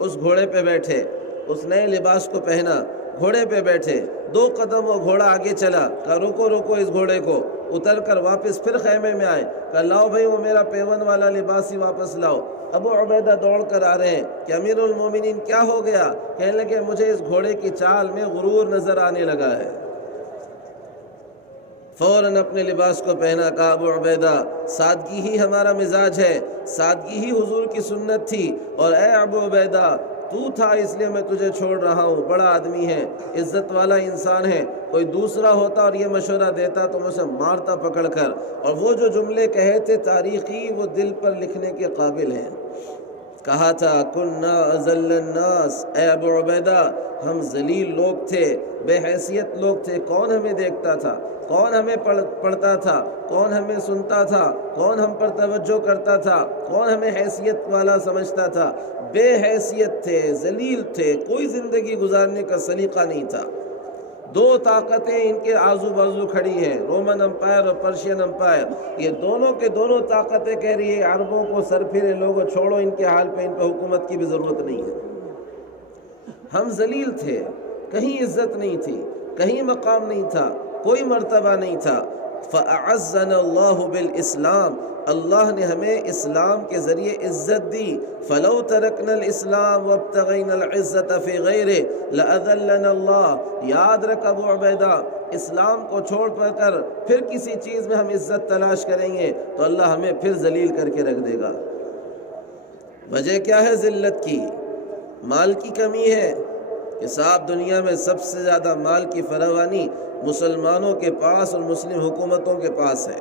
اس گھوڑے پہ بیٹھے، اس نئے لباس کو پہنا، گھوڑے پہ بیٹھے، 2 قدم وہ گھوڑا آگے چلا، کہا رکو رکو اس گھوڑے کو، اتر کر واپس پھر خیمے میں آئے، کہا لاؤ بھائی وہ میرا پیون والا لباس ہی واپس لاؤ۔ ابو عبیدہ دوڑ کر آ رہے ہیں کہ امیر المومنین کیا ہو گیا؟ کہنے لگے مجھے اس گھوڑے کی چال میں غرور نظر آنے لگا ہے۔ فوراً اپنے لباس کو پہنا، کہا ابو عبیدہ سادگی ہی ہمارا مزاج ہے، سادگی ہی حضور کی سنت تھی، اور اے ابو عبیدہ تو تھا اس لیے میں تجھے چھوڑ رہا ہوں، بڑا آدمی ہے، عزت والا انسان ہے، کوئی دوسرا ہوتا اور یہ مشورہ دیتا تو میں اسے مارتا پکڑ کر، اور وہ جو جملے کہے تھے تاریخی وہ دل پر لکھنے کے قابل ہیں۔ کہا تھا کننا اذل الناس، اے ابو عبیدہ ہم ذلیل لوگ تھے، بے حیثیت لوگ تھے، کون ہمیں دیکھتا تھا، کون ہمیں پڑھتا تھا، کون ہمیں سنتا تھا، کون ہم پر توجہ کرتا تھا، کون ہمیں حیثیت والا سمجھتا تھا، بے حیثیت تھے، ذلیل تھے، کوئی زندگی گزارنے کا سلیقہ نہیں تھا۔ 2 طاقتیں ان کے آزو بازو کھڑی ہیں، رومن امپائر اور پرشین امپائر، یہ دونوں کے دونوں طاقتیں کہہ رہی ہے عربوں کو سر پھرے لوگوں چھوڑو ان کے حال پہ، ان پہ حکومت کی بھی ضرورت نہیں ہے۔ ہم ذلیل تھے، کہیں عزت نہیں تھی، کہیں مقام نہیں تھا، کوئی مرتبہ نہیں تھا۔ فَأَعَزَّنَا اللَّهُ بِالْإِسْلَامِ، اللہ نے ہمیں اسلام کے ذریعے عزت دی۔ فَلَوْ تَرَكْنَا الْإِسْلَامَ وَابْتَغَيْنَا الْعِزَّةَ فِي غَيْرِهِ لَأَذَلَّنَا اللَّهُ، یاد رکھ ابو عبیدہ اسلام کو چھوڑ کر پھر کسی چیز میں ہم عزت تلاش کریں گے تو اللہ ہمیں پھر ذلیل کر کے رکھ دے گا۔ وجہ کیا ہے ذلت کی؟ مال کی کمی ہے کہ صاحب دنیا میں سب سے زیادہ مال کی فراوانی مسلمانوں کے پاس اور مسلم حکومتوں کے پاس ہے۔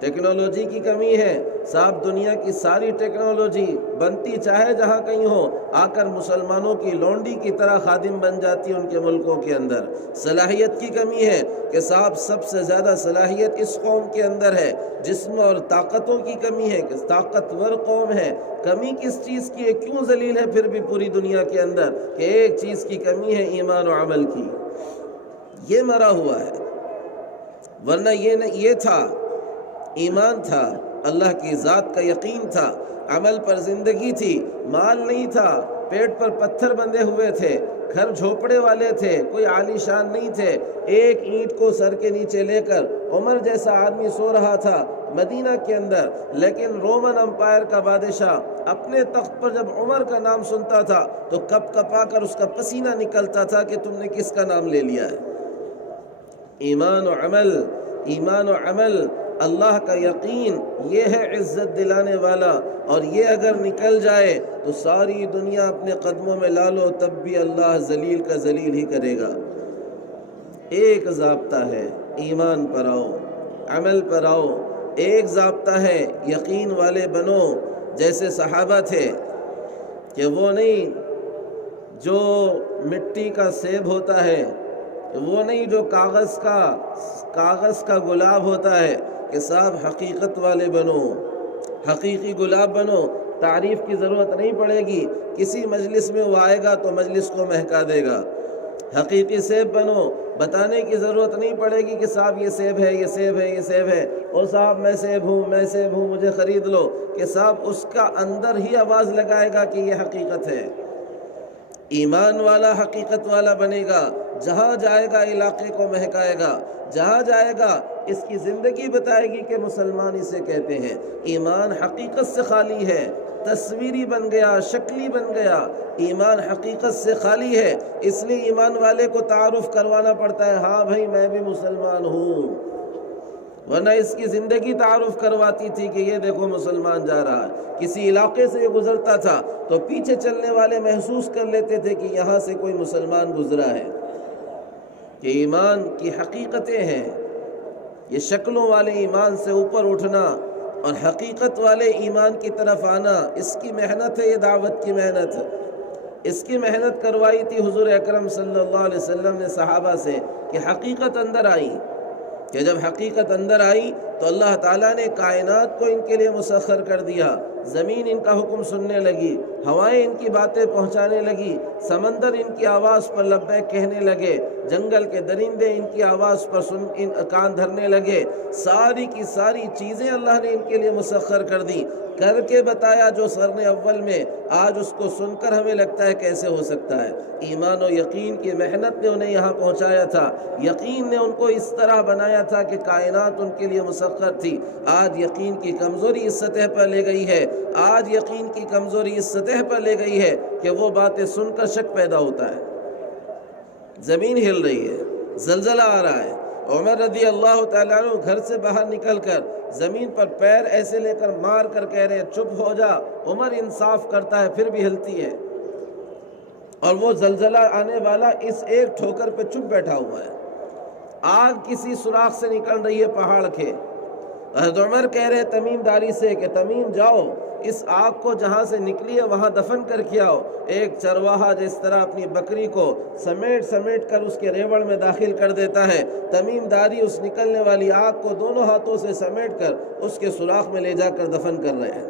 ٹیکنالوجی کی کمی ہے، صاحب دنیا کی ساری ٹیکنالوجی بنتی چاہے جہاں کہیں ہو، آ کر مسلمانوں کی لونڈی کی طرح خادم بن جاتی ان کے ملکوں کے اندر۔ صلاحیت کی کمی ہے کہ صاحب سب سے زیادہ صلاحیت اس قوم کے اندر ہے، جسم اور طاقتوں کی کمی ہے کہ طاقتور قوم ہے۔ کمی کس چیز کی ہے؟ کیوں ذلیل ہے پھر بھی پوری دنیا کے اندر؟ کہ ایک چیز کی کمی ہے، ایمان و عمل کی، یہ مرا ہوا ہے۔ ورنہ یہ تھا ایمان تھا، اللہ کی ذات کا یقین تھا، عمل پر زندگی تھی، مال نہیں تھا، پیٹ پر پتھر بندھے ہوئے تھے، گھر جھوپڑے والے تھے، کوئی عالی شان نہیں تھے، ایک اینٹ کو سر کے نیچے لے کر عمر جیسا آدمی سو رہا تھا مدینہ کے اندر، لیکن رومن امپائر کا بادشاہ اپنے تخت پر جب عمر کا نام سنتا تھا تو کپ کپا کر اس کا پسینہ نکلتا تھا کہ تم نے کس کا نام لے لیا ہے۔ ایمان و عمل، اللہ کا یقین، یہ ہے عزت دلانے والا، اور یہ اگر نکل جائے تو ساری دنیا اپنے قدموں میں لا لو تب بھی اللہ ذلیل کا ذلیل ہی کرے گا۔ ایک ضابطہ ہے، ایمان پر آؤ، عمل پر آؤ، ایک ضابطہ ہے، یقین والے بنو جیسے صحابہ تھے، کہ وہ نہیں جو مٹی کا سیب ہوتا ہے، وہ نہیں جو کاغذ کا گلاب ہوتا ہے، کہ صاحب حقیقت والے بنو، حقیقی گلاب بنو۔ تعریف کی ضرورت نہیں پڑے گی، کسی مجلس میں وہ آئے گا تو مجلس کو مہکا دے گا۔ حقیقی سیب بنو، بتانے کی ضرورت نہیں پڑے گی کہ صاحب یہ سیب ہے، یہ سیب ہے، یہ سیب ہے، اور صاحب میں سیب ہوں مجھے خرید لو، کہ صاحب اس کا اندر ہی آواز لگائے گا کہ یہ حقیقت ہے۔ ایمان والا حقیقت والا بنے گا، جہاں جائے گا علاقے کو مہکائے گا، جہاں جائے گا اس کی زندگی بتائے گی کہ مسلمان اسے کہتے ہیں۔ ایمان حقیقت سے خالی ہے، تصویری بن گیا، شکلی بن گیا، ایمان حقیقت سے خالی ہے، اس لیے ایمان والے کو تعارف کروانا پڑتا ہے، ہاں بھائی میں بھی مسلمان ہوں، ورنہ اس کی زندگی تعارف کرواتی تھی کہ یہ دیکھو مسلمان جا رہا ہے۔ کسی علاقے سے یہ گزرتا تھا تو پیچھے چلنے والے محسوس کر لیتے تھے کہ یہاں سے کوئی مسلمان گزرا ہے۔ کہ ایمان کی حقیقتیں ہیں، یہ شکلوں والے ایمان سے اوپر اٹھنا اور حقیقت والے ایمان کی طرف آنا، اس کی محنت ہے، یہ دعوت کی محنت ہے۔ اس کی محنت کروائی تھی حضور اکرم صلی اللہ علیہ وسلم نے صحابہ سے، کہ حقیقت اندر آئی، کہ جب حقیقت اندر آئی تو اللہ تعالیٰ نے کائنات کو ان کے لیے مسخر کر دیا، زمین ان کا حکم سننے لگی، ہوائیں ان کی باتیں پہنچانے لگی، سمندر ان کی آواز پر لبیک کہنے لگے، جنگل کے درندے ان کی آواز پر کان دھرنے لگے، ساری کی ساری چیزیں اللہ نے ان کے لیے مسخر کر دی، کر کے بتایا جو قرن اول میں، آج اس کو سن کر ہمیں لگتا ہے کیسے ہو سکتا ہے۔ ایمان و یقین کی محنت نے انہیں یہاں پہنچایا تھا، یقین نے ان کو اس طرح بنایا تھا کہ کائنات ان کے لیے مسخر تھی۔ آج یقین کی کمزوری اس سطح پر لے گئی ہے، آج یقین کی کمزوری اس سطح پر لے گئی ہے کہ وہ باتیں سن کر شک پیدا ہوتا ہے۔ زمین ہل رہی ہے، زلزلہ آ رہا ہے، عمر رضی اللہ تعالیٰ عنہ گھر سے باہر نکل کر زمین پر پیر ایسے لے کر مار کر کہہ رہے ہیں چپ ہو جا۔ عمر انصاف کرتا ہے پھر بھی ہلتی ہے، اور وہ زلزلہ آنے والا اس ایک ٹھوکر پہ چپ بیٹھا ہوا ہے۔ آگ کسی سوراخ سے نکل رہی ہے پہاڑ کے، حضرت عمر کہہ رہے تمیم داری سے کہ تمیم جاؤ، اس آگ کو جہاں سے نکلی ہے وہاں دفن کر کے آؤ۔ ایک چرواہا جس طرح اپنی بکری کو سمیٹ کر اس کے ریوڑ میں داخل کر دیتا ہے، تمیم داری اس نکلنے والی آگ کو دونوں ہاتھوں سے سمیٹ کر اس کے سوراخ میں لے جا کر دفن کر رہے ہیں۔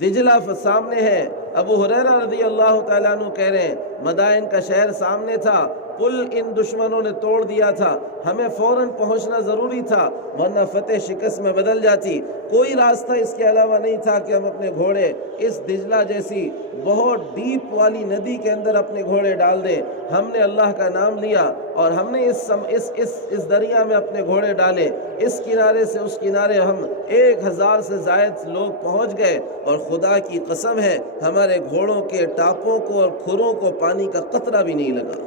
دجلہ سامنے ہے، ابو ہریرہ رضی اللہ تعالیٰ عنہ کہہ رہے ہیں مدائن کا شہر سامنے تھا، پل ان دشمنوں نے توڑ دیا تھا، ہمیں فوراً پہنچنا ضروری تھا ورنہ فتح شکست میں بدل جاتی، کوئی راستہ اس کے علاوہ نہیں تھا کہ ہم اپنے گھوڑے اس دجلہ جیسی بہت ڈیپ والی ندی کے اندر اپنے گھوڑے ڈال دیں۔ ہم نے اللہ کا نام لیا اور ہم نے اس دریا میں اپنے گھوڑے ڈالے، اس کنارے سے اس کنارے ہم 1000 سے زائد لوگ پہنچ گئے، اور خدا کی قسم ہے ہمارے گھوڑوں کے ٹاپوں کو اور کھروں کو پانی کا قطرہ بھی نہیں لگا۔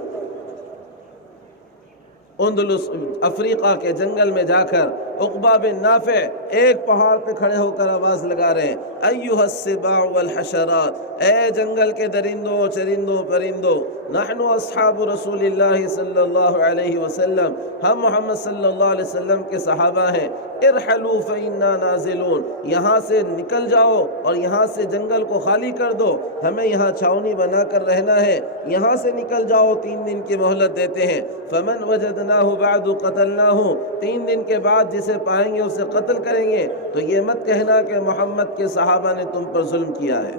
اندلس افریقہ کے جنگل میں جا کر عقبہ بن نافع ایک پہاڑ پہ کھڑے ہو کر آواز لگا رہے ہیں ایھا السباع والحشرات، اے جنگل کے درندوں چرندوں پرندوں، نحن اصحاب رسول اللہ صلی اللہ علیہ وسلم، ہم محمد صلی اللہ علیہ وسلم کے صحابہ ہیں، ارحلوا فإنا نازلون، یہاں سے نکل جاؤ اور یہاں سے جنگل کو خالی کر دو، ہمیں یہاں چھاؤنی بنا کر رہنا ہے، یہاں سے نکل جاؤ، 3 دن کی مہلت دیتے ہیں، فمن وجدناہ بعد قتلناہ، 3 دن کے بعد جسے پائیں گے اسے قتل کریں گے، تو یہ مت کہنا کہ محمد کے صحابہ نے تم پر ظلم کیا ہے۔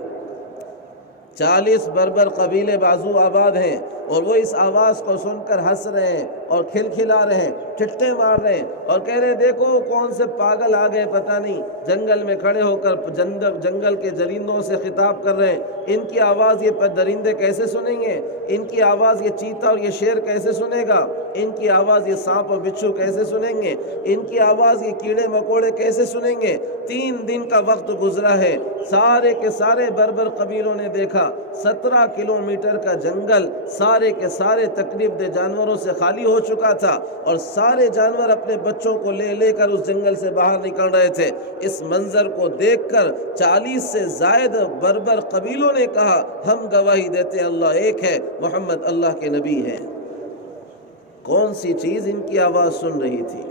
40 بربر قبیلے بازو آباد ہیں، اور وہ اس آواز کو سن کر ہنس رہے ہیں اور کھلکھلا رہے ہیں، ٹھٹے مار رہے ہیں اور کہہ رہے ہیں دیکھو کون سے پاگل آ گئے پتہ نہیں، جنگل میں کھڑے ہو کر جنگل کے درندوں سے خطاب کر رہے ہیں۔ ان کی آواز یہ درندے کیسے سنیں گے؟ ان کی آواز یہ چیتا اور یہ شیر کیسے سنے گا؟ ان کی آواز یہ سانپ اور بچھو کیسے سنیں گے؟ ان کی آواز یہ کیڑے مکوڑے کیسے سنیں گے؟ 3 دن کا وقت گزرا ہے، سارے کے سارے بربر قبیلوں نے دیکھا 17 کلومیٹر کا جنگل سارے کے سارے تقریب دہ جانوروں سے خالی ہو چکا تھا، اور سارے جانور اپنے بچوں کو لے لے کر اس جنگل سے باہر نکل رہے تھے۔ اس منظر کو دیکھ کر 40 سے زائد بربر قبیلوں نے کہا ہم گواہی دیتے ہیں اللہ ایک ہے، محمد اللہ کے نبی ہیں۔ کون سی چیز ان کی آواز سن رہی تھی؟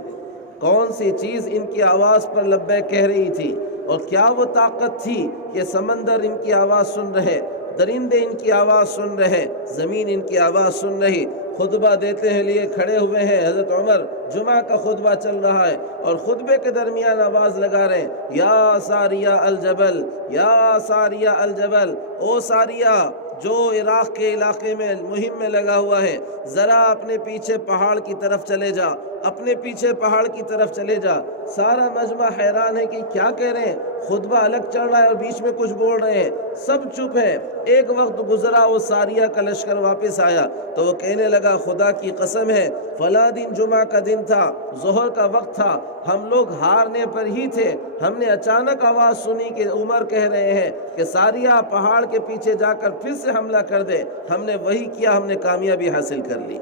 کون سی چیز ان کی آواز پر لبیک کہہ رہی تھی؟ اور کیا وہ طاقت تھی کہ سمندر ان کی آواز سن رہے، درندے ان کی آواز سن رہے، زمین ان کی آواز سن رہی؟ خطبہ دیتے ہیں لیے کھڑے ہوئے ہیں حضرت عمر، جمعہ کا خطبہ چل رہا ہے اور خطبے کے درمیان آواز لگا رہے ہیں یا ساریہ الجبل، یا ساریہ الجبل، او ساریہ جو عراق کے علاقے میں مہم میں لگا ہوا ہے، ذرا اپنے پیچھے پہاڑ کی طرف چلے جا، اپنے پیچھے پہاڑ کی طرف چلے جا۔ سارا مجمع حیران ہے کہ کیا کہہ رہے ہیں، خطبہ الگ چل رہا ہے اور بیچ میں کچھ بول رہے ہیں، سب چپ ہے۔ ایک وقت گزرا، وہ ساریہ کا لشکر واپس آیا تو وہ کہنے لگا خدا کی قسم ہے فلاں دن جمعہ کا دن تھا، ظہر کا وقت تھا، ہم لوگ ہارنے پر ہی تھے، ہم نے اچانک آواز سنی کہ عمر کہہ رہے ہیں کہ ساریہ پہاڑ کے پیچھے جا کر پھر سے حملہ کر دے، ہم نے وہی کیا، ہم نے کامیابی حاصل کر لی۔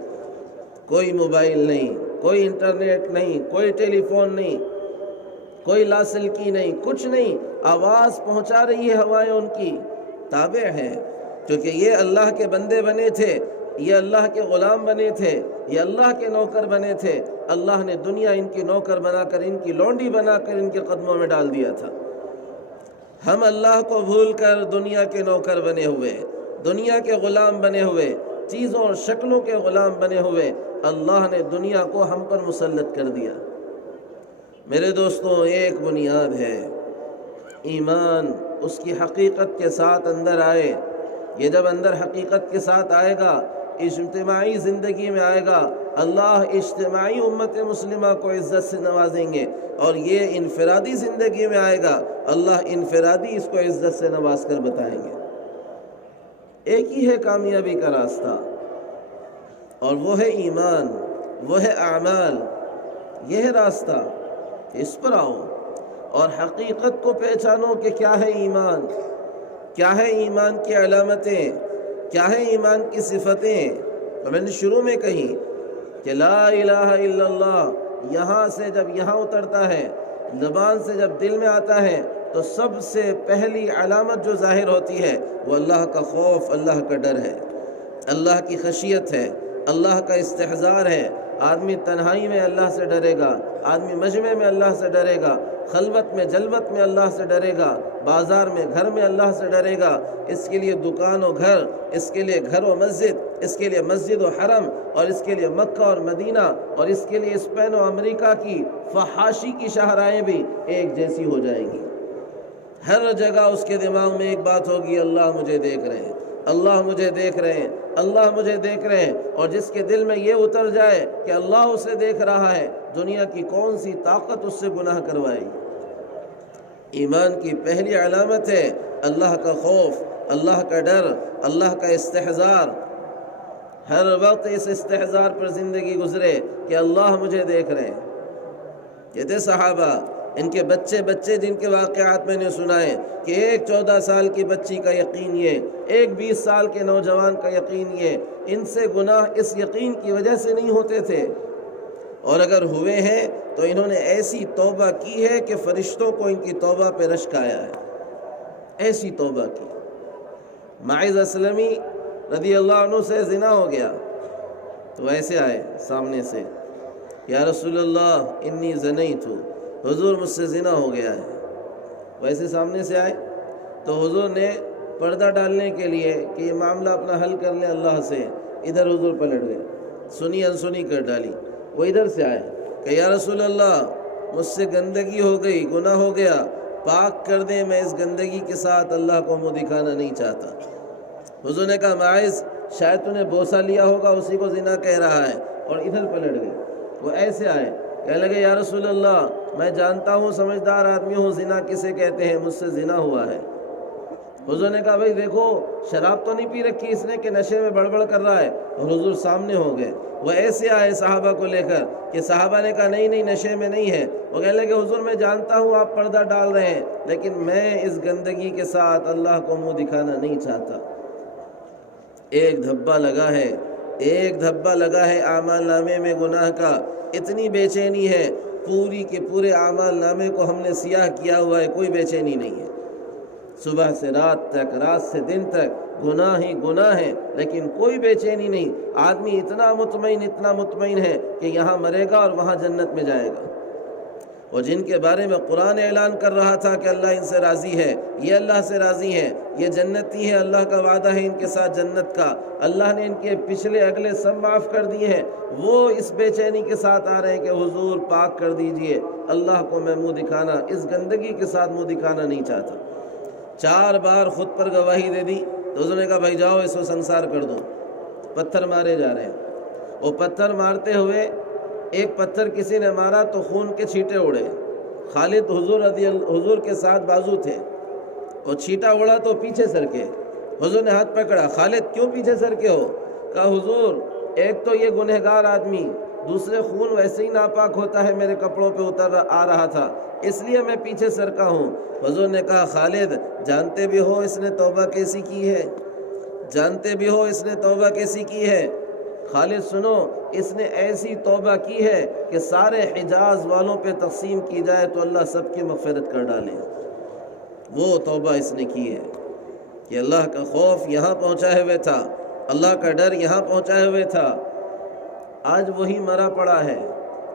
کوئی موبائل نہیں، کوئی انٹرنیٹ نہیں، کوئی ٹیلی فون نہیں، کوئی لاسلکی نہیں، کچھ نہیں، آواز پہنچا رہی ہے ہوائیں ان کی، تابع ہیں، کیونکہ یہ اللہ کے بندے بنے تھے، یہ اللہ کے غلام بنے تھے، یہ اللہ کے نوکر بنے تھے۔ اللہ نے دنیا ان کی نوکر بنا کر، ان کی لونڈی بنا کر ان کے قدموں میں ڈال دیا تھا۔ ہم اللہ کو بھول کر دنیا کے نوکر بنے ہوئے، دنیا کے غلام بنے ہوئے، چیزوں اور شکلوں کے غلام بنے ہوئے، اللہ نے دنیا کو ہم پر مسلط کر دیا۔ میرے دوستوں، ایک بنیاد ہے، ایمان اس کی حقیقت کے ساتھ اندر آئے۔ یہ جب اندر حقیقت کے ساتھ آئے گا، اجتماعی زندگی میں آئے گا، اللہ اجتماعی امت مسلمہ کو عزت سے نوازیں گے، اور یہ انفرادی زندگی میں آئے گا، اللہ انفرادی اس کو عزت سے نواز کر بتائیں گے۔ ایک ہی ہے کامیابی کا راستہ، اور وہ ہے ایمان، وہ ہے اعمال، یہ ہے راستہ، اس پر آؤ اور حقیقت کو پہچانو کہ کیا ہے ایمان، کیا ہے ایمان کی علامتیں، کیا ہے ایمان کی صفتیں۔ تو میں نے شروع میں کہی کہ لا الہ الا اللہ یہاں سے جب یہاں اترتا ہے، زبان سے جب دل میں آتا ہے، تو سب سے پہلی علامت جو ظاہر ہوتی ہے وہ اللہ کا خوف، اللہ کا ڈر ہے، اللہ کی خشیت ہے، اللہ کا استحضار ہے۔ آدمی تنہائی میں اللہ سے ڈرے گا، آدمی مجمع میں اللہ سے ڈرے گا، خلوت میں جلوت میں اللہ سے ڈرے گا، بازار میں گھر میں اللہ سے ڈرے گا۔ اس کے لیے دکان و گھر، اس کے لیے گھر و مسجد، اس کے لیے مسجد و حرم، اور اس کے لیے مکہ اور مدینہ، اور اس کے لیے اسپین و امریکہ کی فحاشی کی شاہراہیں بھی ایک جیسی ہو جائیں گی۔ ہر جگہ اس کے دماغ میں ایک بات ہوگی، اللہ مجھے دیکھ رہے ہیں، اللہ مجھے دیکھ رہے ہیں، اللہ مجھے دیکھ رہے ہیں۔ اور جس کے دل میں یہ اتر جائے کہ اللہ اسے دیکھ رہا ہے، دنیا کی کون سی طاقت اس سے گناہ کروائے گی۔ ایمان کی پہلی علامت ہے اللہ کا خوف، اللہ کا ڈر، اللہ کا استحضار۔ ہر وقت اس استحضار پر زندگی گزرے کہ اللہ مجھے دیکھ رہے ہیں۔ یہ تھے صحابہ، ان کے بچے جن کے واقعات میں نے سنائے کہ ایک 14 سال کی بچی کا یقین یہ، ایک 20 سال کے نوجوان کا یقین یہ، ان سے گناہ اس یقین کی وجہ سے نہیں ہوتے تھے، اور اگر ہوئے ہیں تو انہوں نے ایسی توبہ کی ہے کہ فرشتوں کو ان کی توبہ پہ رشک آیا ہے، ایسی توبہ کی۔ معاذ اسلمی رضی اللہ عنہ سے زنا ہو گیا تو ایسے آئے سامنے سے، یا رسول اللہ انی زنیت، حضور مجھ سے زنا ہو گیا ہے۔ ویسے سامنے سے آئے تو حضور نے پردہ ڈالنے کے لیے کہ یہ معاملہ اپنا حل کر لیں اللہ سے، ادھر حضور پلٹ گئے، سنی انسنی کر ڈالی۔ وہ ادھر سے آئے کہ یا رسول اللہ مجھ سے گندگی ہو گئی، گناہ ہو گیا، پاک کر دیں، میں اس گندگی کے ساتھ اللہ کو منہ دکھانا نہیں چاہتا۔ حضور نے کہا معاذ شاید تو نے بوسہ لیا ہوگا، اسی کو زنا کہہ رہا ہے، اور ادھر پلٹ گئے۔ وہ ایسے آئے، کہنے لگے یا رسول اللہ میں جانتا ہوں، سمجھدار آدمی ہوں، زنا کسے کہتے ہیں، مجھ سے زنا ہوا ہے۔ حضور نے کہا بھائی دیکھو شراب تو نہیں پی رکھی اس نے کہ نشے میں بڑبڑ کر رہا ہے، اور حضور سامنے ہو گئے۔ وہ ایسے آئے صحابہ کو لے کر کہ صحابہ نے کہا نہیں نہیں نشے میں نہیں ہے۔ وہ کہنے لگے حضور میں جانتا ہوں آپ پردہ ڈال رہے ہیں، لیکن میں اس گندگی کے ساتھ اللہ کو منہ دکھانا نہیں چاہتا۔ ایک دھبا لگا ہے، ایک دھبا لگا ہے اعمال نامے میں گناہ کا، اتنی بے چینی ہے، پوری کے پورے اعمال نامے کو ہم نے سیاہ کیا ہوا ہے، کوئی بے چینی نہیں ہے۔ صبح سے رات تک، رات سے دن تک گناہ ہی گناہ ہے، لیکن کوئی بے چینی نہیں۔ آدمی اتنا مطمئن ہے کہ یہاں مرے گا اور وہاں جنت میں جائے گا۔ اور جن کے بارے میں قرآن اعلان کر رہا تھا کہ اللہ ان سے راضی ہے، یہ اللہ سے راضی ہیں، یہ جنتی ہیں، اللہ کا وعدہ ہے ان کے ساتھ جنت کا، اللہ نے ان کے پچھلے اگلے سب معاف کر دیے ہیں، وہ اس بے چینی کے ساتھ آ رہے ہیں کہ حضور پاک کر دیجئے، اللہ کو میں منہ دکھانا، اس گندگی کے ساتھ منہ دکھانا نہیں چاہتا۔ 4 بار خود پر گواہی دے دی تو حضور نے کہا بھائی جاؤ اس کو سنسار کر دو۔ پتھر مارے جا رہے ہیں، وہ پتھر مارتے ہوئے ایک پتھر کسی نے مارا تو خون کے چھینٹے اڑے۔ خالد حضور کے ساتھ بازو تھے، وہ چھینٹا اڑا تو پیچھے سر کے۔ حضور نے ہاتھ پکڑا، خالد کیوں پیچھے سر کے ہو؟ کہا حضور ایک تو یہ گنہگار آدمی، دوسرے خون ویسے ہی ناپاک ہوتا ہے، میرے کپڑوں پہ اتر آ رہا تھا، اس لیے میں پیچھے سر کا ہوں۔ حضور نے کہا خالد جانتے بھی ہو اس نے توبہ کیسی کی ہے، جانتے بھی ہو اس نے توبہ کیسی کی ہے؟ خالد سنو، اس نے ایسی توبہ کی ہے کہ سارے حجاز والوں پہ تقسیم کی جائے تو اللہ سب کی مغفرت کر ڈالے۔ وہ توبہ اس نے کی ہے کہ اللہ کا خوف یہاں پہنچائے ہوئے تھا، اللہ کا ڈر یہاں پہنچائے ہوئے تھا۔ آج وہی مرا پڑا ہے،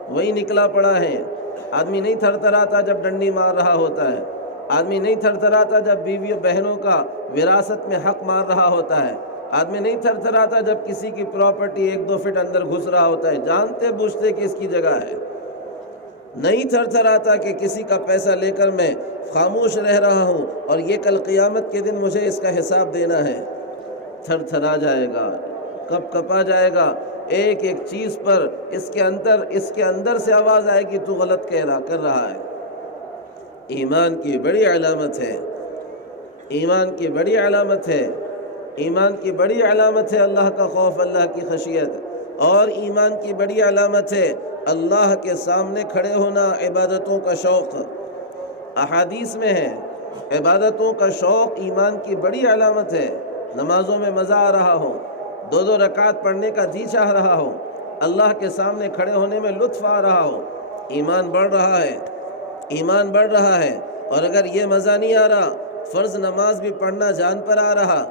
وہی نکلا پڑا ہے۔ آدمی نہیں تھر تھراتا جب ڈنڈی مار رہا ہوتا ہے، آدمی نہیں تھر تھراتا جب بیوی بہنوں کا وراثت میں حق مار رہا ہوتا ہے، آدمی نہیں تھر تھراتا جب کسی کی پراپرٹی 1-2 فٹ اندر گھس رہا ہوتا ہے، جانتے بوجھتے کہ اس کی جگہ ہے۔ نہیں تھر تھراتا کہ کسی کا پیسہ لے کر میں خاموش رہ رہا ہوں اور یہ کل قیامت کے دن مجھے اس کا حساب دینا ہے۔ تھر تھرا جائے گا، کپ کپا جائے گا، ایک ایک چیز پر اس کے اندر سے آواز آئے گی تو غلط کر رہا ہے۔ ایمان کی بڑی علامت ہے، ایمان کی بڑی علامت ہے، ایمان کی بڑی علامت ہے اللہ کا خوف، اللہ کی خشیت، اور ایمان کی بڑی علامت ہے اللہ کے سامنے کھڑے ہونا، عبادتوں کا شوق۔ احادیث میں ہے عبادتوں کا شوق ایمان کی بڑی علامت ہے۔ نمازوں میں مزہ آ رہا ہو، 2 رکعت پڑھنے کا جی چاہ رہا ہو، اللہ کے سامنے کھڑے ہونے میں لطف آ رہا ہو، ایمان بڑھ رہا ہے، ایمان بڑھ رہا ہے۔ اور اگر یہ مزہ نہیں آ رہا، فرض نماز بھی پڑھنا جان پر آ رہا،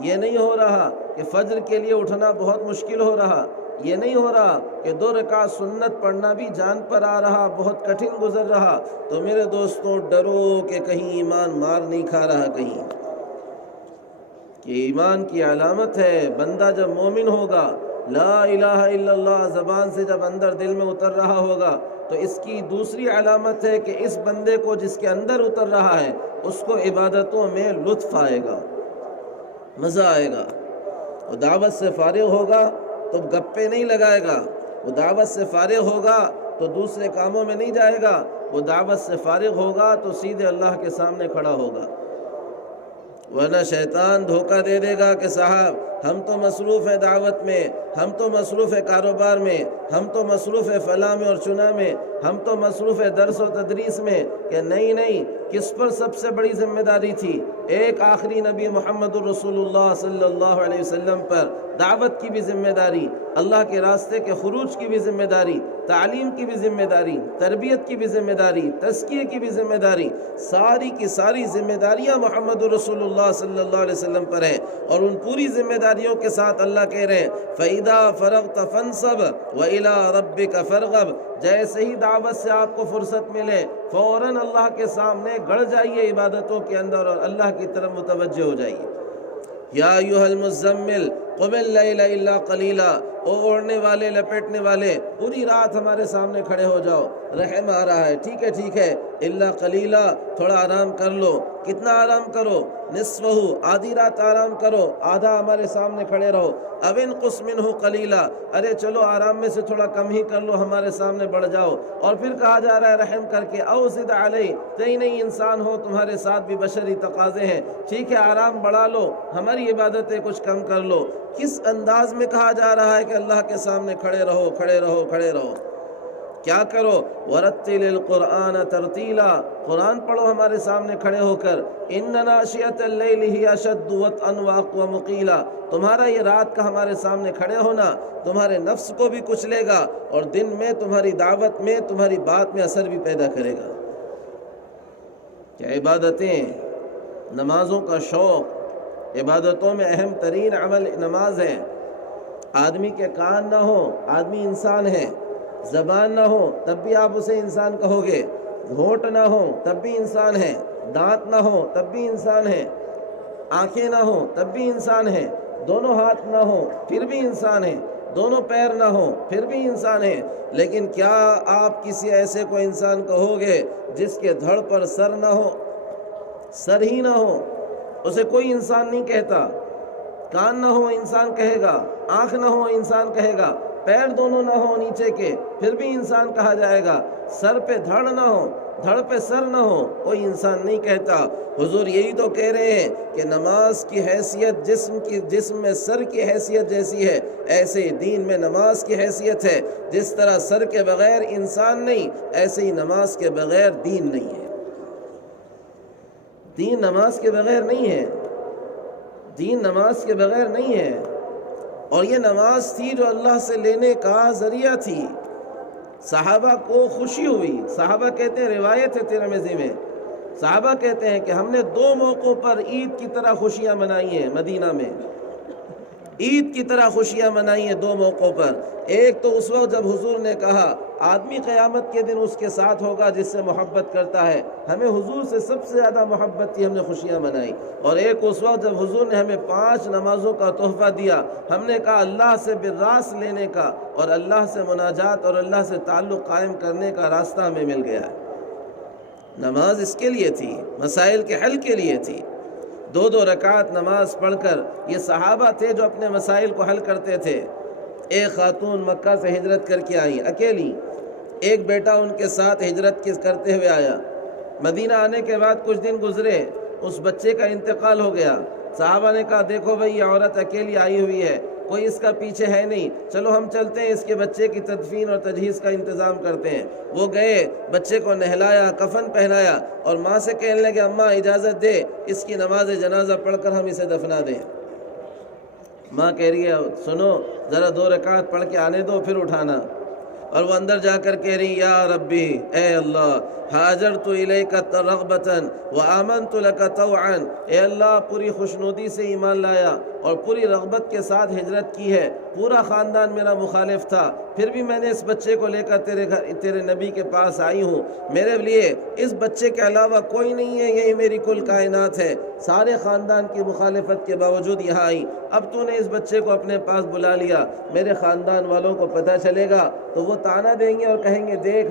یہ نہیں ہو رہا کہ فجر کے لیے اٹھنا بہت مشکل ہو رہا، یہ نہیں ہو رہا کہ 2 رکعت سنت پڑھنا بھی جان پر آ رہا، بہت کٹھن گزر رہا، تو میرے دوستوں ڈرو کہ کہیں ایمان مار نہیں کھا رہا کہیں۔ کہ ایمان کی علامت ہے بندہ جب مومن ہوگا، لا الہ الا اللہ زبان سے جب اندر دل میں اتر رہا ہوگا، تو اس کی دوسری علامت ہے کہ اس بندے کو جس کے اندر اتر رہا ہے اس کو عبادتوں میں لطف آئے گا، مزہ آئے گا۔ وہ دعوت سے فارغ ہوگا تو گپے نہیں لگائے گا، وہ دعوت سے فارغ ہوگا تو دوسرے کاموں میں نہیں جائے گا، وہ دعوت سے فارغ ہوگا تو سیدھے اللہ کے سامنے کھڑا ہوگا۔ ورنہ شیطان دھوکہ دے دے گا کہ صاحب ہم تو مصروف ہیں دعوت میں، ہم تو مصروف ہے کاروبار میں، ہم تو مصروف ہے فلاں میں اور چنا میں، ہم تو مصروف ہے درس و تدریس میں، کہ نہیں کس پر سب سے بڑی ذمہ داری تھی؟ ایک آخری نبی محمد الرسول اللہ صلی اللہ علیہ وسلم پر دعوت کی بھی ذمہ داری، اللہ کے راستے کے خروج کی بھی ذمہ داری، تعلیم کی بھی ذمہ داری، تربیت کی بھی ذمہ داری، تزکیے کی بھی ذمہ داری، ساری کی ساری ذمہ داریاں محمد الرسول اللہ صلی اللہ علیہ وسلم پر ہیں۔ اور ان پوری ذمہ داریوں کے ساتھ اللہ کہہ رہے ہیں فَإِذَا فَرَغْتَ فَانْصَبْ وَإِلَىٰ رَبِّكَ فَارْغَب، جیسے ہی دعوت سے آپ کو فرصت ملے فوراً اللہ کے سامنے گڑ جائیے عبادتوں کے اندر اور اللہ کی طرف متوجہ ہو جائیے۔ یا ایھا المزمل قم اللیل الا قلیلا، اوڑھنے والے لپیٹنے والے پوری رات ہمارے سامنے کھڑے ہو جاؤ، رحم آ رہا ہے، ٹھیک ہے، الا قلیلا، تھوڑا آرام کر لو۔ کتنا آرام کرو؟ نصفہ، آدھی رات آرام کرو، آدھا ہمارے سامنے کھڑے رہو۔ اب انقص منہ قلیلا، ارے چلو آرام میں سے تھوڑا کم ہی کر لو، ہمارے سامنے بڑھ جاؤ۔ اور پھر کہا جا رہا ہے رحم کر کے او زد علیہ، نہیں انسان ہو، تمہارے ساتھ بھی بشری تقاضے ہیں، ٹھیک ہے آرام بڑھا لو، ہماری عبادتیں کچھ کم کر لو۔ کس انداز میں کہا جا رہا ہے کہ اللہ کے سامنے کھڑے رہو، کھڑے رہو، کھڑے رہو؟ کیا کرو؟ وَرَتِّلِ الْقُرْآنَ تَرْتِيلًا، قرآن پڑھو ہمارے سامنے کھڑے ہو کر۔ إِنَّ نَاشِئَةَ اللَّيْلِ هِيَ أَشَدُّ وَطْئًا وَأَقْوَمُ قِيلًا، تمہارا یہ رات کا ہمارے سامنے کھڑے ہونا تمہارے نفس کو بھی کچلے گا اور دن میں تمہاری دعوت میں، تمہاری بات میں اثر بھی پیدا کرے گا۔ کہ عبادتیں، نمازوں کا شوق، عبادتوں میں اہم ترین عمل نماز ہے۔ آدمی کے کان نہ ہو، آدمی انسان ہے، زبان نہ ہو تب بھی آپ اسے انسان کہو گے، ہونٹ نہ ہو تب بھی انسان ہے، دانت نہ ہو تب بھی انسان ہے، آنکھیں نہ ہو تب بھی انسان ہے، دونوں ہاتھ نہ ہو پھر بھی انسان ہے، دونوں پیر نہ ہو پھر بھی انسان ہے۔ لیکن کیا آپ کسی ایسے کو انسان کہو گے جس کے دھڑ پر سر نہ ہو، سر ہی نہ ہو؟ اسے کوئی انسان نہیں کہتا۔ کان نہ ہو انسان کہے گا، آنکھ نہ ہو انسان کہے گا، پیر دونوں نہ ہو نیچے کے پھر بھی انسان کہا جائے گا، سر پہ دھڑ نہ ہو، دھڑ پہ سر نہ ہو، کوئی انسان نہیں کہتا۔ حضور یہی تو کہہ رہے ہیں کہ نماز کی حیثیت جسم میں سر کی حیثیت جیسی ہے، ایسے ہی دین میں نماز کی حیثیت ہے۔ جس طرح سر کے بغیر انسان نہیں، ایسے ہی نماز کے بغیر دین نہیں ہے۔ دین نماز کے بغیر نہیں ہے، دین نماز کے بغیر نہیں ہے۔ اور یہ نماز تھی جو اللہ سے لینے کا ذریعہ تھی۔ صحابہ کو خوشی ہوئی، صحابہ کہتے ہیں، روایت ہے ترمذی میں، صحابہ کہتے ہیں کہ ہم نے 2 موقعوں پر عید کی طرح خوشیاں منائی ہیں مدینہ میں، عید کی طرح خوشیاں منائی ہیں 2 موقعوں پر۔ ایک تو اس وقت جب حضور نے کہا آدمی قیامت کے دن اس کے ساتھ ہوگا جس سے محبت کرتا ہے، ہمیں حضور سے سب سے زیادہ محبت تھی، ہم نے خوشیاں منائی۔ اور ایک اس وقت جب حضور نے ہمیں 5 نمازوں کا تحفہ دیا، ہم نے کہا اللہ سے بالراس لینے کا اور اللہ سے مناجات اور اللہ سے تعلق قائم کرنے کا راستہ ہمیں مل گیا ہے۔ نماز اس کے لیے تھی، مسائل کے حل کے لیے تھی۔ 2 رکعت نماز پڑھ کر یہ صحابہ تھے جو اپنے مسائل کو حل کرتے تھے۔ ایک خاتون مکہ سے ہجرت کر کے آئیں اکیلی، ایک بیٹا ان کے ساتھ ہجرت کرتے ہوئے آیا۔ مدینہ آنے کے بعد کچھ دن گزرے، اس بچے کا انتقال ہو گیا۔ صحابہ نے کہا دیکھو بھائی یہ عورت اکیلی آئی ہوئی ہے، کوئی اس کا پیچھے ہے نہیں، چلو ہم چلتے ہیں اس کے بچے کی تدفین اور تجہیز کا انتظام کرتے ہیں۔ وہ گئے، بچے کو نہلایا، کفن پہنایا اور ماں سے کہنے لگے اماں اجازت دے اس کی نماز جنازہ پڑھ کر ہم اسے دفنا دیں۔ ماں کہہ رہی ہے سنو ذرا 2 رکعت پڑھ کے آنے دو پھر اٹھانا۔ اور وہ اندر جا کر کہہ رہی یا ربی، اے اللہ حاجرت الیک رغبۃ وآمنت لک طوعا، اے اللہ پوری خوشنودی سے ایمان لایا اور پوری رغبت کے ساتھ ہجرت کی ہے، پورا خاندان میرا مخالف تھا، پھر بھی میں نے اس بچے کو لے کر تیرے نبی کے پاس آئی ہوں، میرے لیے اس بچے کے علاوہ کوئی نہیں ہے، یہی میری کل کائنات ہے، سارے خاندان کی مخالفت کے باوجود یہاں آئی، اب تو نے اس بچے کو اپنے پاس بلا لیا، میرے خاندان والوں کو پتہ چلے گا تو وہ طعنہ دیں گے اور کہیں گے دیکھ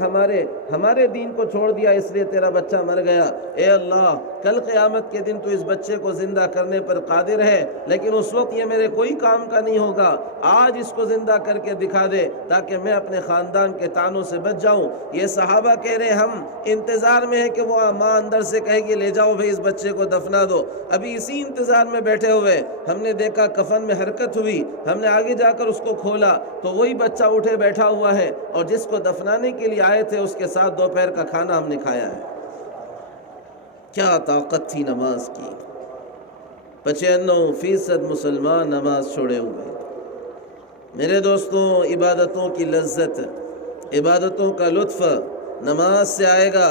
ہمارے دین کو چھوڑ دیا اس لیے تیرا بچہ مر گیا۔ اے اللہ کل قیامت کے دن تو اس بچے کو زندہ کرنے پر قادر ہے، لیکن اس وقت یہ میرے کوئی کام کا نہیں ہوگا، آج اس کو زندہ کر کے دکھا دے تاکہ میں اپنے خاندان کے طعنوں سے بچ جاؤں۔ یہ صحابہ کہہ رہے ہم انتظار میں ہیں کہ وہ ماں اندر سے کہے گی لے جاؤ بھائی اس بچے کو دفنا دو، ابھی اسی انتظار میں بیٹھے ہوئے ہم نے دیکھا کفن میں حرکت ہوئی، ہم نے آگے جا کر اس کو کھولا تو وہی بچہ اٹھے بیٹھا ہوا ہے اور جس کو دفنانے کے لیے آئے تھے اس کے ساتھ دوپہر کا کھانا ہم نے کھایا ہے۔ کیا طاقت تھی نماز کی۔ 95% مسلمان نماز چھوڑے ہوئے۔ میرے دوستوں عبادتوں کی لذت، عبادتوں کا لطف نماز سے آئے گا۔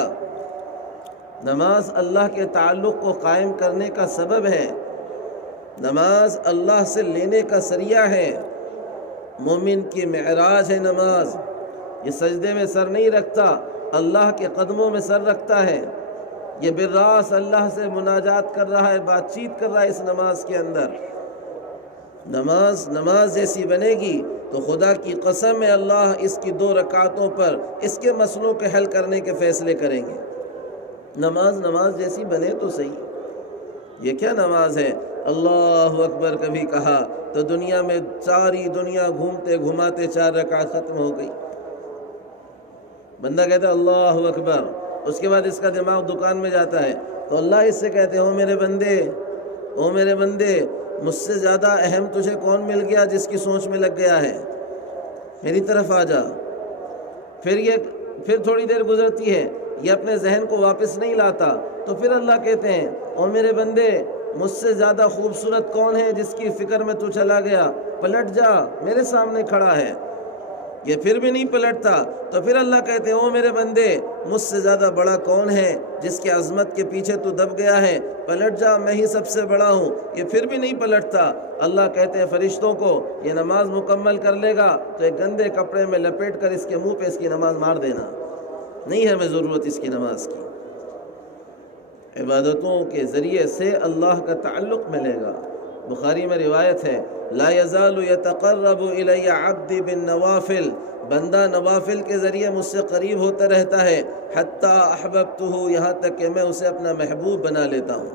نماز اللہ کے تعلق کو قائم کرنے کا سبب ہے، نماز اللہ سے لینے کا ذریعہ ہے، مومن کی معراج ہے نماز۔ یہ سجدے میں سر نہیں رکھتا، اللہ کے قدموں میں سر رکھتا ہے، یہ بالراس اللہ سے مناجات کر رہا ہے، بات چیت کر رہا ہے اس نماز کے اندر۔ نماز جیسی بنے گی تو خدا کی قسم ہے اللہ اس کی 2 رکعتوں پر اس کے مسئلوں کے حل کرنے کے فیصلے کریں گے۔ نماز جیسی بنے تو صحیح۔ یہ کیا نماز ہے؟ اللہ اکبر کبھی کہا تو دنیا میں ساری دنیا گھومتے گھماتے 4 رکعت ختم ہو گئی۔ بندہ کہتا ہے اللہ اکبر، اس کے بعد اس کا دماغ دکان میں جاتا ہے تو اللہ اس سے کہتے ہیں او میرے بندے مجھ سے زیادہ اہم تجھے کون مل گیا جس کی سوچ میں لگ گیا ہے، میری طرف آ جا۔ پھر تھوڑی دیر گزرتی ہے، یہ اپنے ذہن کو واپس نہیں لاتا تو پھر اللہ کہتے ہیں او میرے بندے مجھ سے زیادہ خوبصورت کون ہے جس کی فکر میں تو چلا گیا، پلٹ جا، میرے سامنے کھڑا ہے۔ یہ پھر بھی نہیں پلٹتا تو پھر اللہ کہتے ہیں او میرے بندے مجھ سے زیادہ بڑا کون ہے جس کے عظمت کے پیچھے تو دب گیا ہے، پلٹ جا، میں ہی سب سے بڑا ہوں۔ یہ پھر بھی نہیں پلٹتا، اللہ کہتے ہیں فرشتوں کو یہ نماز مکمل کر لے گا تو ایک گندے کپڑے میں لپیٹ کر اس کے منہ پہ اس کی نماز مار دینا، نہیں ہے ہمیں ضرورت اس کی نماز کی۔ عبادتوں کے ذریعے سے اللہ کا تعلق ملے گا۔ بخاری میں روایت ہے لا یزال یتقرب الی عبدی بالنوافل، بندہ نوافل کے ذریعے مجھ سے قریب ہوتا رہتا ہے حتی احببتہ، یہاں تک کہ میں اسے اپنا محبوب بنا لیتا ہوں۔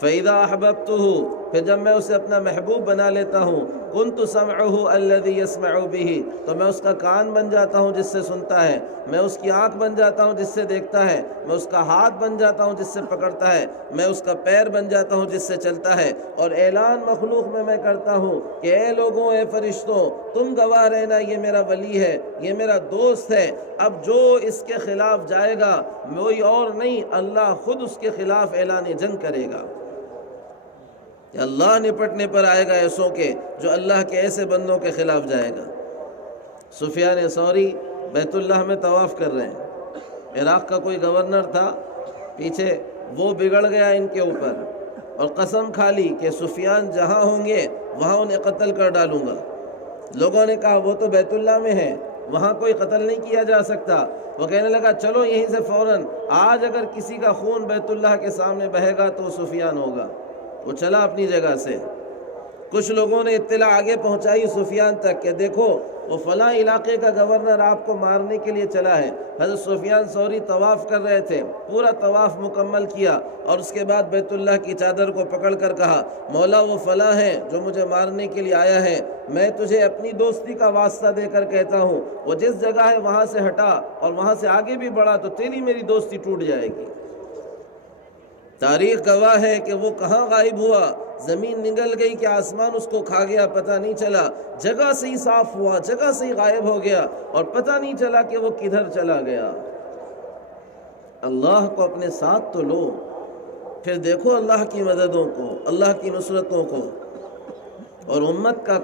فَإِذَا أَحْبَبْتُهُ، پھر جب میں اسے اپنا محبوب بنا لیتا ہوں، كُنْتُ سَمْعُهُ الَّذِي يَسْمَعُ بِهِ، تو میں اس کا کان بن جاتا ہوں جس سے سنتا ہے، میں اس کی آنکھ بن جاتا ہوں جس سے دیکھتا ہے، میں اس کا ہاتھ بن جاتا ہوں جس سے پکڑتا ہے، میں اس کا پیر بن جاتا ہوں جس سے چلتا ہے۔ اور اعلان مخلوق میں کرتا ہوں کہ اے لوگوں، اے فرشتوں، تم گواہ رہنا یہ میرا ولی ہے، یہ میرا دوست ہے۔ اب جو اس کے خلاف جائے گا کوئی اور نہیں، اللہ خود اس کے خلاف اعلان جنگ کرے گا۔ اللہ نپٹنے پر آئے گا ایسوں کے جو اللہ کے ایسے بندوں کے خلاف جائے گا۔ سفیان ثوری بیت اللہ میں طواف کر رہے ہیں، عراق کا کوئی گورنر تھا پیچھے، وہ بگڑ گیا ان کے اوپر اور قسم کھا لی کہ سفیان جہاں ہوں گے وہاں انہیں قتل کر ڈالوں گا۔ لوگوں نے کہا وہ تو بیت اللہ میں ہے، وہاں کوئی قتل نہیں کیا جا سکتا۔ وہ کہنے لگا چلو یہیں سے فوراً، آج اگر کسی کا خون بیت اللہ کے سامنے بہے گا تو سفیان ہوگا۔ وہ چلا اپنی جگہ سے۔ کچھ لوگوں نے اطلاع آگے پہنچائی سفیان تک کہ دیکھو وہ فلاں علاقے کا گورنر آپ کو مارنے کے لیے چلا ہے۔ حضرت سفیان ثوری طواف کر رہے تھے، پورا طواف مکمل کیا اور اس کے بعد بیت اللہ کی چادر کو پکڑ کر کہا مولا وہ فلاں ہے جو مجھے مارنے کے لیے آیا ہے، میں تجھے اپنی دوستی کا واسطہ دے کر کہتا ہوں وہ جس جگہ ہے وہاں سے ہٹا اور وہاں سے آگے بھی بڑھا تو تیری میری دوستی ٹوٹ جائے گی۔ تاریخ گواہ ہے کہ وہ کہاں غائب ہوا، زمین نگل گئی کہ آسمان اس کو کھا گیا، پتہ نہیں چلا، جگہ سے ہی صاف ہوا، جگہ سے ہی غائب ہو گیا اور پتہ نہیں چلا کہ وہ کدھر چلا گیا۔ اللہ کو اپنے ساتھ تو لو، پھر دیکھو اللہ کی مددوں کو، اللہ کی نصرتوں کو۔ اور امت کا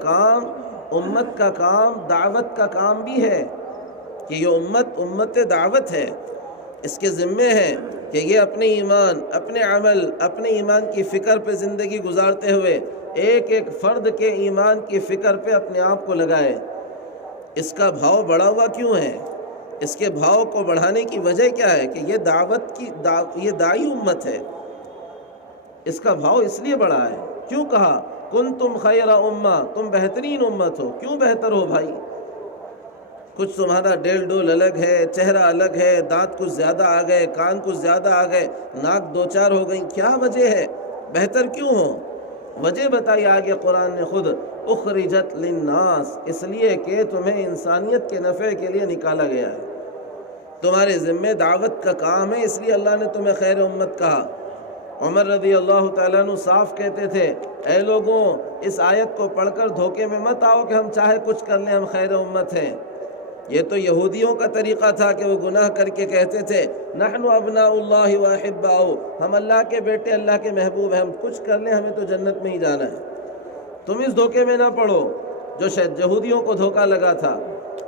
کام دعوت کا کام بھی ہے کہ یہ امت دعوت ہے، اس کے ذمے ہے کہ یہ اپنے ایمان، اپنے عمل، اپنے ایمان کی فکر پہ زندگی گزارتے ہوئے ایک ایک فرد کے ایمان کی فکر پہ اپنے آپ کو لگائے۔ اس کا بھاؤ بڑھا ہوا کیوں ہے؟ اس کے بھاؤ کو بڑھانے کی وجہ کیا ہے کہ یہ داعی امت ہے، اس کا بھاؤ اس لیے بڑھا ہے۔ کیوں کہا کنتم خیر امہ، تم بہترین امت ہو؟ کیوں بہتر ہو بھائی؟ کچھ تمہارا ڈیل ڈول الگ ہے، چہرہ الگ ہے، دانت کچھ زیادہ آ گئے، کان کچھ زیادہ آ گئے، ناک 2-4 ہو گئی، کیا وجہ ہے؟ بہتر کیوں ہو؟ وجہ بتائی آگے قرآن نے خود، اخرجت للناس، اس لیے کہ تمہیں انسانیت کے نفع کے لیے نکالا گیا ہے، تمہارے ذمہ دعوت کا کام ہے، اس لیے اللہ نے تمہیں خیر امت کہا۔ عمر رضی اللہ تعالیٰ عنہ صاف کہتے تھے اے لوگوں اس آیت کو پڑھ کر دھوکے میں مت آؤ کہ ہم چاہے کچھ کر لیں ہم خیر امت ہیں۔ یہ تو یہودیوں کا طریقہ تھا کہ وہ گناہ کر کے کہتے تھے نحن ابناء اللہ و احباؤہ، ہم اللہ کے بیٹے، اللہ کے محبوب ہیں، ہم کچھ کر لیں ہمیں تو جنت میں ہی جانا ہے۔ تم اس دھوکے میں نہ پڑو جو شاید یہودیوں کو دھوکہ لگا تھا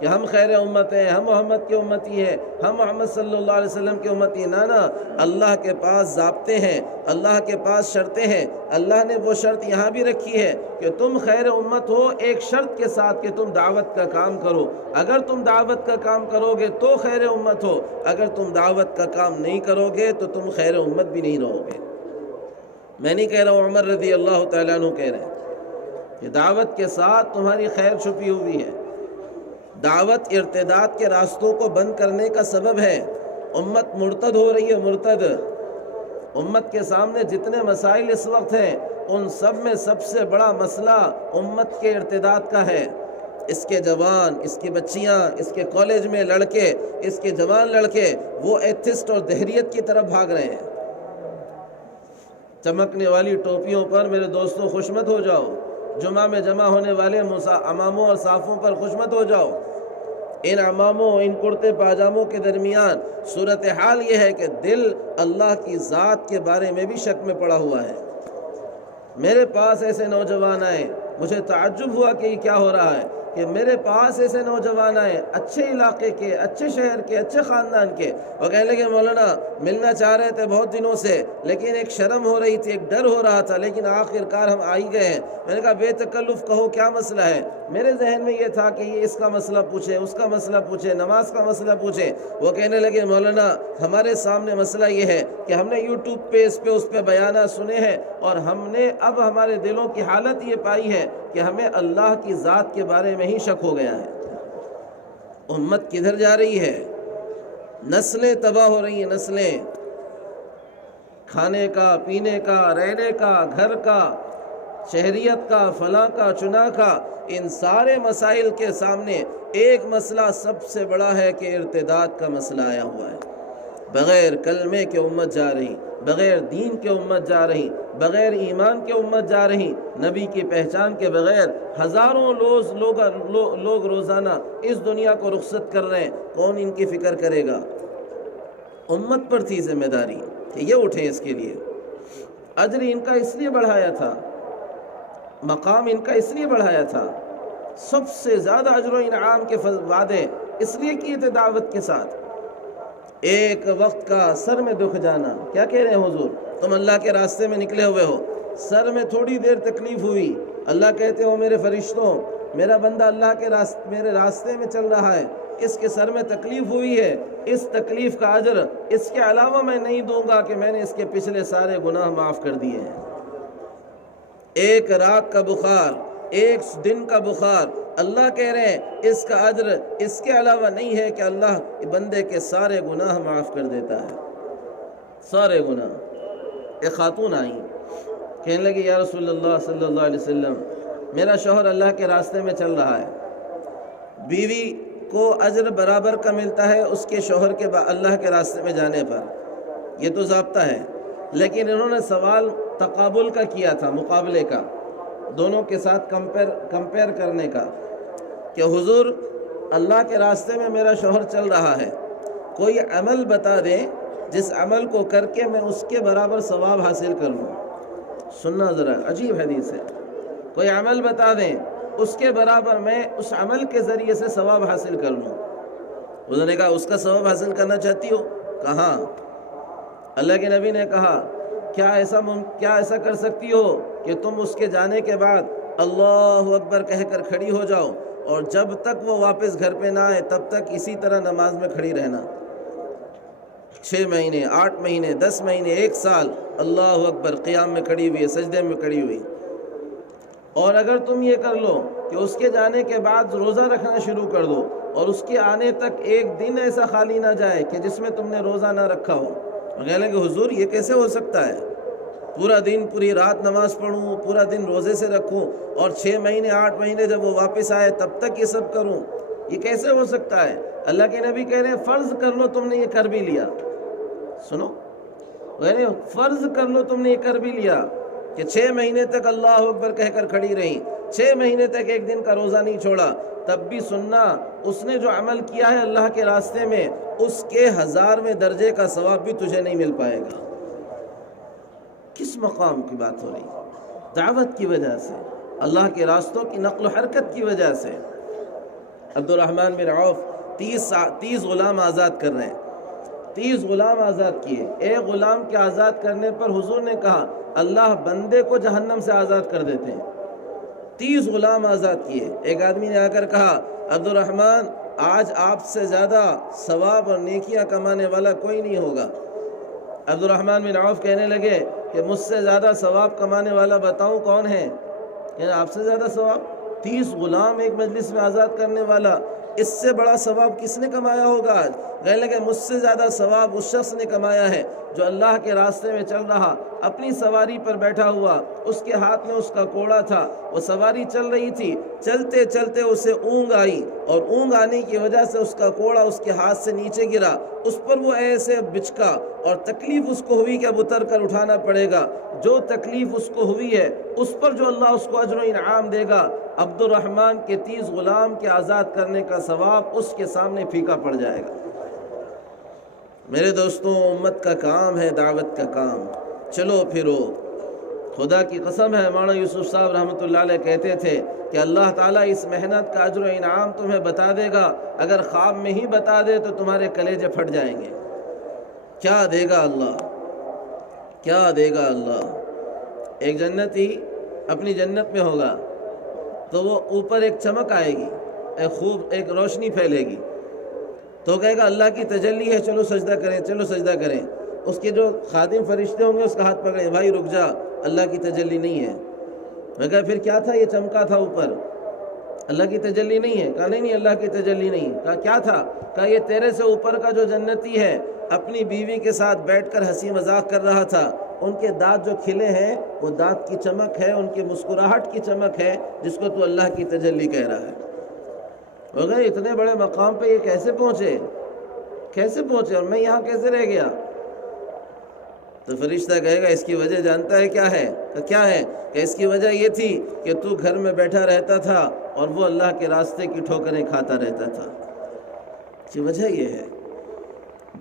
کہ ہم خیر امت ہیں، ہم محمد کی امتی ہیں، ہم محمد صلی اللہ علیہ وسلم کی امتی۔ نہ اللہ کے پاس ضابطے ہیں، اللہ کے پاس شرطیں ہیں۔ اللہ نے وہ شرط یہاں بھی رکھی ہے کہ تم خیر امت ہو ایک شرط کے ساتھ کہ تم دعوت کا کام کرو۔ اگر تم دعوت کا کام کرو گے تو خیر امت ہو، اگر تم دعوت کا کام نہیں کرو گے تو تم خیر امت بھی نہیں رہو گے۔ میں نہیں کہہ رہا ہوں، عمر رضی اللہ تعالیٰ عنہ کہہ رہے ہیں کہ دعوت کے ساتھ تمہاری خیر چھپی ہوئی ہے۔ دعوت ارتداد کے راستوں کو بند کرنے کا سبب ہے۔ امت مرتد ہو رہی ہے، مرتد۔ امت کے سامنے جتنے مسائل اس وقت ہیں ان سب میں سب سے بڑا مسئلہ امت کے ارتداد کا ہے۔ اس کے جوان، اس کی بچیاں، اس کے کالج میں لڑکے، اس کے جوان لڑکے وہ ایتھسٹ اور دہریت کی طرف بھاگ رہے ہیں۔ چمکنے والی ٹوپیوں پر میرے دوستوں خوش مت ہو جاؤ، جمعہ میں جمع ہونے والے اماموں اور صافوں پر خوش مت ہو جاؤ۔ ان اماموں، ان کرتے پاجاموں کے درمیان صورتحال یہ ہے کہ دل اللہ کی ذات کے بارے میں بھی شک میں پڑا ہوا ہے۔ میرے پاس ایسے نوجوان آئے، مجھے تعجب ہوا کہ یہ کیا ہو رہا ہے کہ میرے پاس ایسے نوجوان آئے، اچھے علاقے کے، اچھے شہر کے، اچھے خاندان کے، وہ کہنے لگے مولانا ملنا چاہ رہے تھے بہت دنوں سے، لیکن ایک شرم ہو رہی تھی، ایک ڈر ہو رہا تھا، لیکن آخر کار ہم آ ہی گئے ہیں۔ میں نے کہا بے تکلف کہو کیا مسئلہ ہے؟ میرے ذہن میں یہ تھا کہ یہ اس کا مسئلہ پوچھیں، اس کا مسئلہ پوچھیں، نماز کا مسئلہ پوچھیں۔ وہ کہنے لگے مولانا ہمارے سامنے مسئلہ یہ ہے کہ ہم نے یوٹیوب پہ اس پہ بیانات سنے ہیں، اور ہم نے اب ہمارے دلوں کی حالت یہ پائی ہے کہ ہمیں اللہ کی ذات کے بارے میں ہی شک ہو گیا ہے۔ امت کدھر جا رہی ہے؟ نسلیں تباہ ہو رہی ہیں، نسلیں۔ کھانے کا، پینے کا، رہنے کا، گھر کا، شہریت کا، فلاں کا، چنا کا، ان سارے مسائل کے سامنے ایک مسئلہ سب سے بڑا ہے کہ ارتداد کا مسئلہ آیا ہوا ہے۔ بغیر کلمے کے امت جا رہی، بغیر دین کے امت جا رہی، بغیر ایمان کے امت جا رہی، نبی کی پہچان کے بغیر ہزاروں لوگ روزانہ اس دنیا کو رخصت کر رہے ہیں۔ کون ان کی فکر کرے گا؟ امت پر تھی ذمہ داری کہ یہ اٹھیں اس کے لیے۔ اجر ان کا اس لیے بڑھایا تھا، مقام ان کا اس لیے بڑھایا تھا، سب سے زیادہ اجر و انعام کے وعدے اس لیے کیے تھے دعوت کے ساتھ۔ ایک وقت کا سر میں دکھ جانا، کیا کہہ رہے ہیں حضور؟ تم اللہ کے راستے میں نکلے ہوئے ہو، سر میں تھوڑی دیر تکلیف ہوئی، اللہ کہتے ہو میرے فرشتوں میرا بندہ اللہ کے میرے راستے میں چل رہا ہے، اس کے سر میں تکلیف ہوئی ہے، اس تکلیف کا اجر اس کے علاوہ میں نہیں دوں گا کہ میں نے اس کے پچھلے سارے گناہ معاف کر دیے ہیں۔ ایک رات کا بخار، ایک دن کا بخار، اللہ کہہ رہے ہیں اس کا اجر اس کے علاوہ نہیں ہے کہ اللہ بندے کے سارے گناہ معاف کر دیتا ہے، سارے گناہ۔ ایک خاتون آئیں، کہنے لگی یا رسول اللہ صلی اللہ علیہ وسلم میرا شوہر اللہ کے راستے میں چل رہا ہے، بیوی کو اجر برابر کا ملتا ہے اس کے شوہر کے اللہ کے راستے میں جانے پر، یہ تو ضابطہ ہے، لیکن انہوں نے سوال تقابل کا کیا تھا، مقابلے کا، دونوں کے ساتھ کمپیر کرنے کا کہ حضور اللہ کے راستے میں میرا شوہر چل رہا ہے، کوئی عمل بتا دیں جس عمل کو کر کے میں اس کے برابر ثواب حاصل کر لوں۔ سننا ذرا، عجیب حدیث ہے، کوئی عمل بتا دیں اس کے برابر میں اس عمل کے ذریعے سے ثواب حاصل کر لوں۔ حضور نے کہا اس کا ثواب حاصل کرنا چاہتی ہو؟ کہاں؟ اللہ کے نبی نے کہا کیا ایسا کر سکتی ہو کہ تم اس کے جانے کے بعد اللہ اکبر کہہ کر کھڑی ہو جاؤ اور جب تک وہ واپس گھر پہ نہ آئے تب تک اسی طرح نماز میں کھڑی رہنا، 6 مہینے، 8 مہینے، 10 مہینے، 1 سال اللہ اکبر قیام میں کھڑی ہوئی ہے، سجدے میں کھڑی ہوئی۔ اور اگر تم یہ کر لو کہ اس کے جانے کے بعد روزہ رکھنا شروع کر دو اور اس کے آنے تک ایک دن ایسا خالی نہ جائے کہ جس میں تم نے روزہ نہ رکھا ہو، کہنے لگے حضور یہ کیسے ہو سکتا ہے؟ پورا دن پوری رات نماز پڑھوں، پورا دن روزے سے رکھوں اور 6 مہینے 8 مہینے جب وہ واپس آئے تب تک یہ سب کروں، یہ کیسے ہو سکتا ہے؟ اللہ کے نبی کہہ رہے ہیں فرض کر لو تم نے یہ کر بھی لیا، سنو، کہہ رہے فرض کر لو تم نے یہ کر بھی لیا کہ 6 مہینے تک اللہ اکبر کہہ کر کھڑی رہی، 6 مہینے تک ایک دن کا روزہ نہیں چھوڑا، تب بھی سننا اس نے جو عمل کیا ہے اللہ کے راستے میں اس کے 1000ویں درجے کا ثواب بھی تجھے نہیں مل پائے گا۔ کس مقام کی بات ہو رہی؟ دعوت کی وجہ سے، اللہ کے راستوں کی نقل و حرکت کی وجہ سے۔ عبد الرحمن بن عوف 30 غلام آزاد کر رہے ہیں، 30 غلام آزاد کیے، ایک غلام کے آزاد کرنے پر حضور نے کہا اللہ بندے کو جہنم سے آزاد کر دیتے ہیں۔ 30 غلام آزاد کیے، ایک آدمی نے آ کر کہا عبد الرحمن آج آپ سے زیادہ ثواب اور نیکیاں کمانے والا کوئی نہیں ہوگا۔ عبد الرحمن بن عوف کہنے لگے کہ مجھ سے زیادہ ثواب کمانے والا بتاؤں کون ہے؟ یعنی آپ سے زیادہ ثواب؟ 30 غلام ایک مجلس میں آزاد کرنے والا، اس سے بڑا ثواب کس نے کمایا ہوگا آج؟ کہنے لگے مجھ سے زیادہ ثواب اس شخص نے کمایا ہے جو اللہ کے راستے میں چل رہا، اپنی سواری پر بیٹھا ہوا، اس کے ہاتھ میں اس کا کوڑا تھا، وہ سواری چل رہی تھی، چلتے چلتے اسے اونگ آئی، اور اونگ آنے کی وجہ سے اس کا کوڑا اس کے ہاتھ سے نیچے گرا، اس پر وہ ایسے بچکا، اور تکلیف اس کو ہوئی کہ اب اتر کر اٹھانا پڑے گا۔ جو تکلیف اس کو ہوئی ہے اس پر جو اللہ اس کو اجر و انعام دے گا، عبد الرحمن کے 30 غلام کے آزاد کرنے کا ثواب اس کے سامنے پھیکا پڑ جائے گا۔ میرے دوستوں، امت کا کام ہے دعوت کا کام، چلو پھرو۔ خدا کی قسم ہے، مولانا یوسف صاحب رحمۃ اللہ علیہ کہتے تھے کہ اللہ تعالیٰ اس محنت کا اجر و انعام تمہیں بتا دے گا، اگر خواب میں ہی بتا دے تو تمہارے کلیجے پھٹ جائیں گے۔ کیا دے گا اللہ، کیا دے گا اللہ؟ ایک جنتی اپنی جنت میں ہوگا تو وہ اوپر ایک چمک آئے گی، ایک روشنی پھیلے گی، تو کہے گا اللہ کی تجلی ہے، چلو سجدہ کریں، چلو سجدہ کریں۔ اس کے جو خادم فرشتے ہوں گے اس کا ہاتھ پکڑیں، بھائی رک جا، اللہ کی تجلی نہیں ہے۔ میں کہا پھر کیا تھا؟ یہ چمکا تھا اوپر، اللہ کی تجلی نہیں ہے۔ کہا نہیں اللہ کی تجلی نہیں۔ کہا کیا تھا؟ کہا یہ تیرے سے اوپر کا جو جنتی ہے اپنی بیوی کے ساتھ بیٹھ کر ہنسی مذاق کر رہا تھا، ان کے دانت جو کھلے ہیں وہ دانت کی چمک ہے، ان کی مسکراہٹ کی چمک ہے، جس کو تو اللہ کی تجلی کہہ رہا ہے۔ مگر اتنے بڑے مقام پہ یہ کیسے پہنچے، کیسے پہنچے، اور میں یہاں کیسے رہ گیا؟ تو فرشتہ کہے گا اس کی وجہ جانتا ہے کیا ہے؟ کیا ہے؟ کہ اس کی وجہ یہ تھی کہ تو گھر میں بیٹھا رہتا تھا اور وہ اللہ کے راستے کی ٹھوکریں کھاتا رہتا تھا۔ اس کی وجہ یہ ہے۔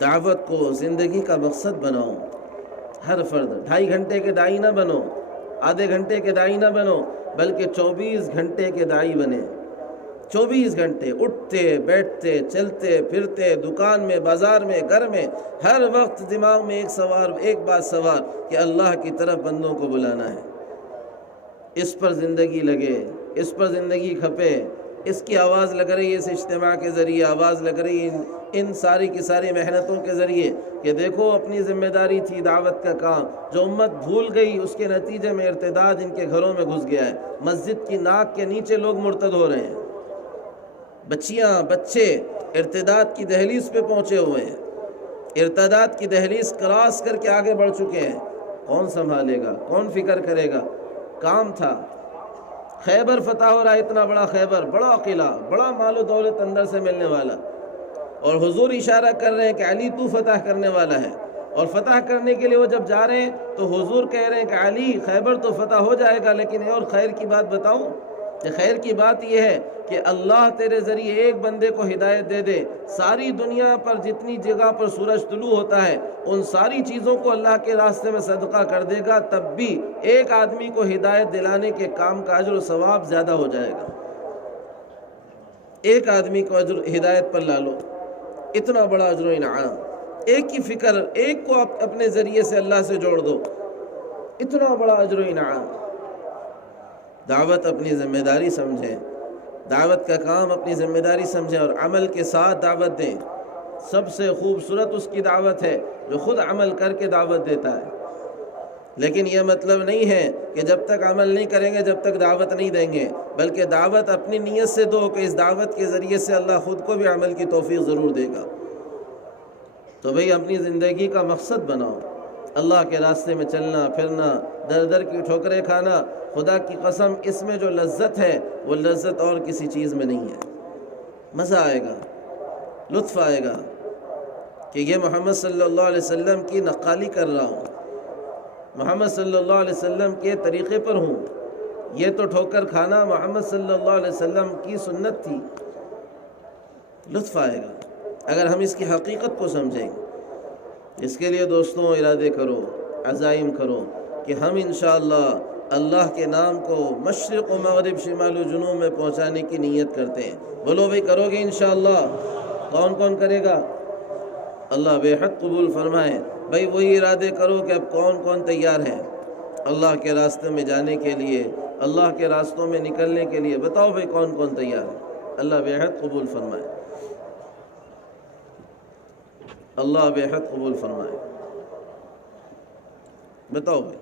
دعوت کو زندگی کا مقصد بناؤ۔ ہر فرد 2.5 گھنٹے کے داعی نہ بنو، آدھے گھنٹے کے داعی نہ بنو، بلکہ 24 گھنٹے کے داعی بنے۔ 24 گھنٹے اٹھتے بیٹھتے چلتے پھرتے، دکان میں، بازار میں، گھر میں، ہر وقت دماغ میں ایک بات سوار کہ اللہ کی طرف بندوں کو بلانا ہے۔ اس پر زندگی لگے، اس پر زندگی کھپے۔ اس کی آواز لگ رہی ہے اس اجتماع کے ذریعے، آواز لگ رہی ہے ان ساری کی ساری محنتوں کے ذریعے کہ دیکھو اپنی ذمہ داری تھی دعوت کا کام، جو امت بھول گئی اس کے نتیجے میں ارتداد ان کے گھروں میں گھس گیا ہے۔ مسجد کی ناک کے نیچے لوگ مرتد ہو رہے ہیں، بچیاں بچے ارتداد کی دہلیز پہ پہنچے ہوئے ہیں، ارتداد کی دہلیز کراس کر کے آگے بڑھ چکے ہیں۔ کون سنبھالے گا، کون فکر کرے گا؟ کام تھا۔ خیبر فتح ہو رہا ہے، اتنا بڑا خیبر، بڑا قلعہ، بڑا مال و دولت اندر سے ملنے والا، اور حضور اشارہ کر رہے ہیں کہ علی تو فتح کرنے والا ہے، اور فتح کرنے کے لیے وہ جب جا رہے ہیں تو حضور کہہ رہے ہیں کہ علی خیبر تو فتح ہو جائے گا، لیکن اور خیر کی بات بتاؤں؟ کہ خیر کی بات یہ ہے کہ اللہ تیرے ذریعے ایک بندے کو ہدایت دے دے، ساری دنیا پر جتنی جگہ پر سورج طلوع ہوتا ہے ان ساری چیزوں کو اللہ کے راستے میں صدقہ کر دے گا، تب بھی ایک آدمی کو ہدایت دلانے کے کام کا اجر و ثواب زیادہ ہو جائے گا۔ ایک آدمی کو ہدایت پر لا لو، اتنا بڑا اجر و انعام۔ ایک کی فکر، ایک کو اپنے ذریعے سے اللہ سے جوڑ دو، اتنا بڑا اجر و انعام۔ دعوت اپنی ذمہ داری سمجھیں، دعوت کا کام اپنی ذمہ داری سمجھیں اور عمل کے ساتھ دعوت دیں۔ سب سے خوبصورت اس کی دعوت ہے جو خود عمل کر کے دعوت دیتا ہے۔ لیکن یہ مطلب نہیں ہے کہ جب تک عمل نہیں کریں گے جب تک دعوت نہیں دیں گے، بلکہ دعوت اپنی نیت سے دو کہ اس دعوت کے ذریعے سے اللہ خود کو بھی عمل کی توفیق ضرور دے گا۔ تو بھئی اپنی زندگی کا مقصد بناؤ، اللہ کے راستے میں چلنا پھرنا، در در کی ٹھوکریں کھانا۔ خدا کی قسم اس میں جو لذت ہے وہ لذت اور کسی چیز میں نہیں ہے۔ مزہ آئے گا، لطف آئے گا کہ یہ محمد صلی اللہ علیہ وسلم کی نقالی کر رہا ہوں، محمد صلی اللہ علیہ وسلم کے طریقے پر ہوں۔ یہ تو ٹھوکر کھانا محمد صلی اللہ علیہ وسلم کی سنت تھی۔ لطف آئے گا اگر ہم اس کی حقیقت کو سمجھیں۔ اس کے لیے دوستوں ارادے کرو، عزائم کرو کہ ہم انشاءاللہ اللہ کے نام کو مشرق و مغرب شمال و جنوب میں پہنچانے کی نیت کرتے ہیں۔ بولو بھئی کرو گے انشاءاللہ؟ کون کون کرے گا؟ اللہ بے حد قبول فرمائے۔ بھئی وہی ارادے کرو کہ اب کون کون تیار ہے اللہ کے راستے میں جانے کے لیے، اللہ کے راستوں میں نکلنے کے لیے؟ بتاؤ بھئی کون کون تیار ہے؟ اللہ بے حد قبول فرمائے، اللہ بے حد قبول فرمائے۔ بتاؤ بھئی۔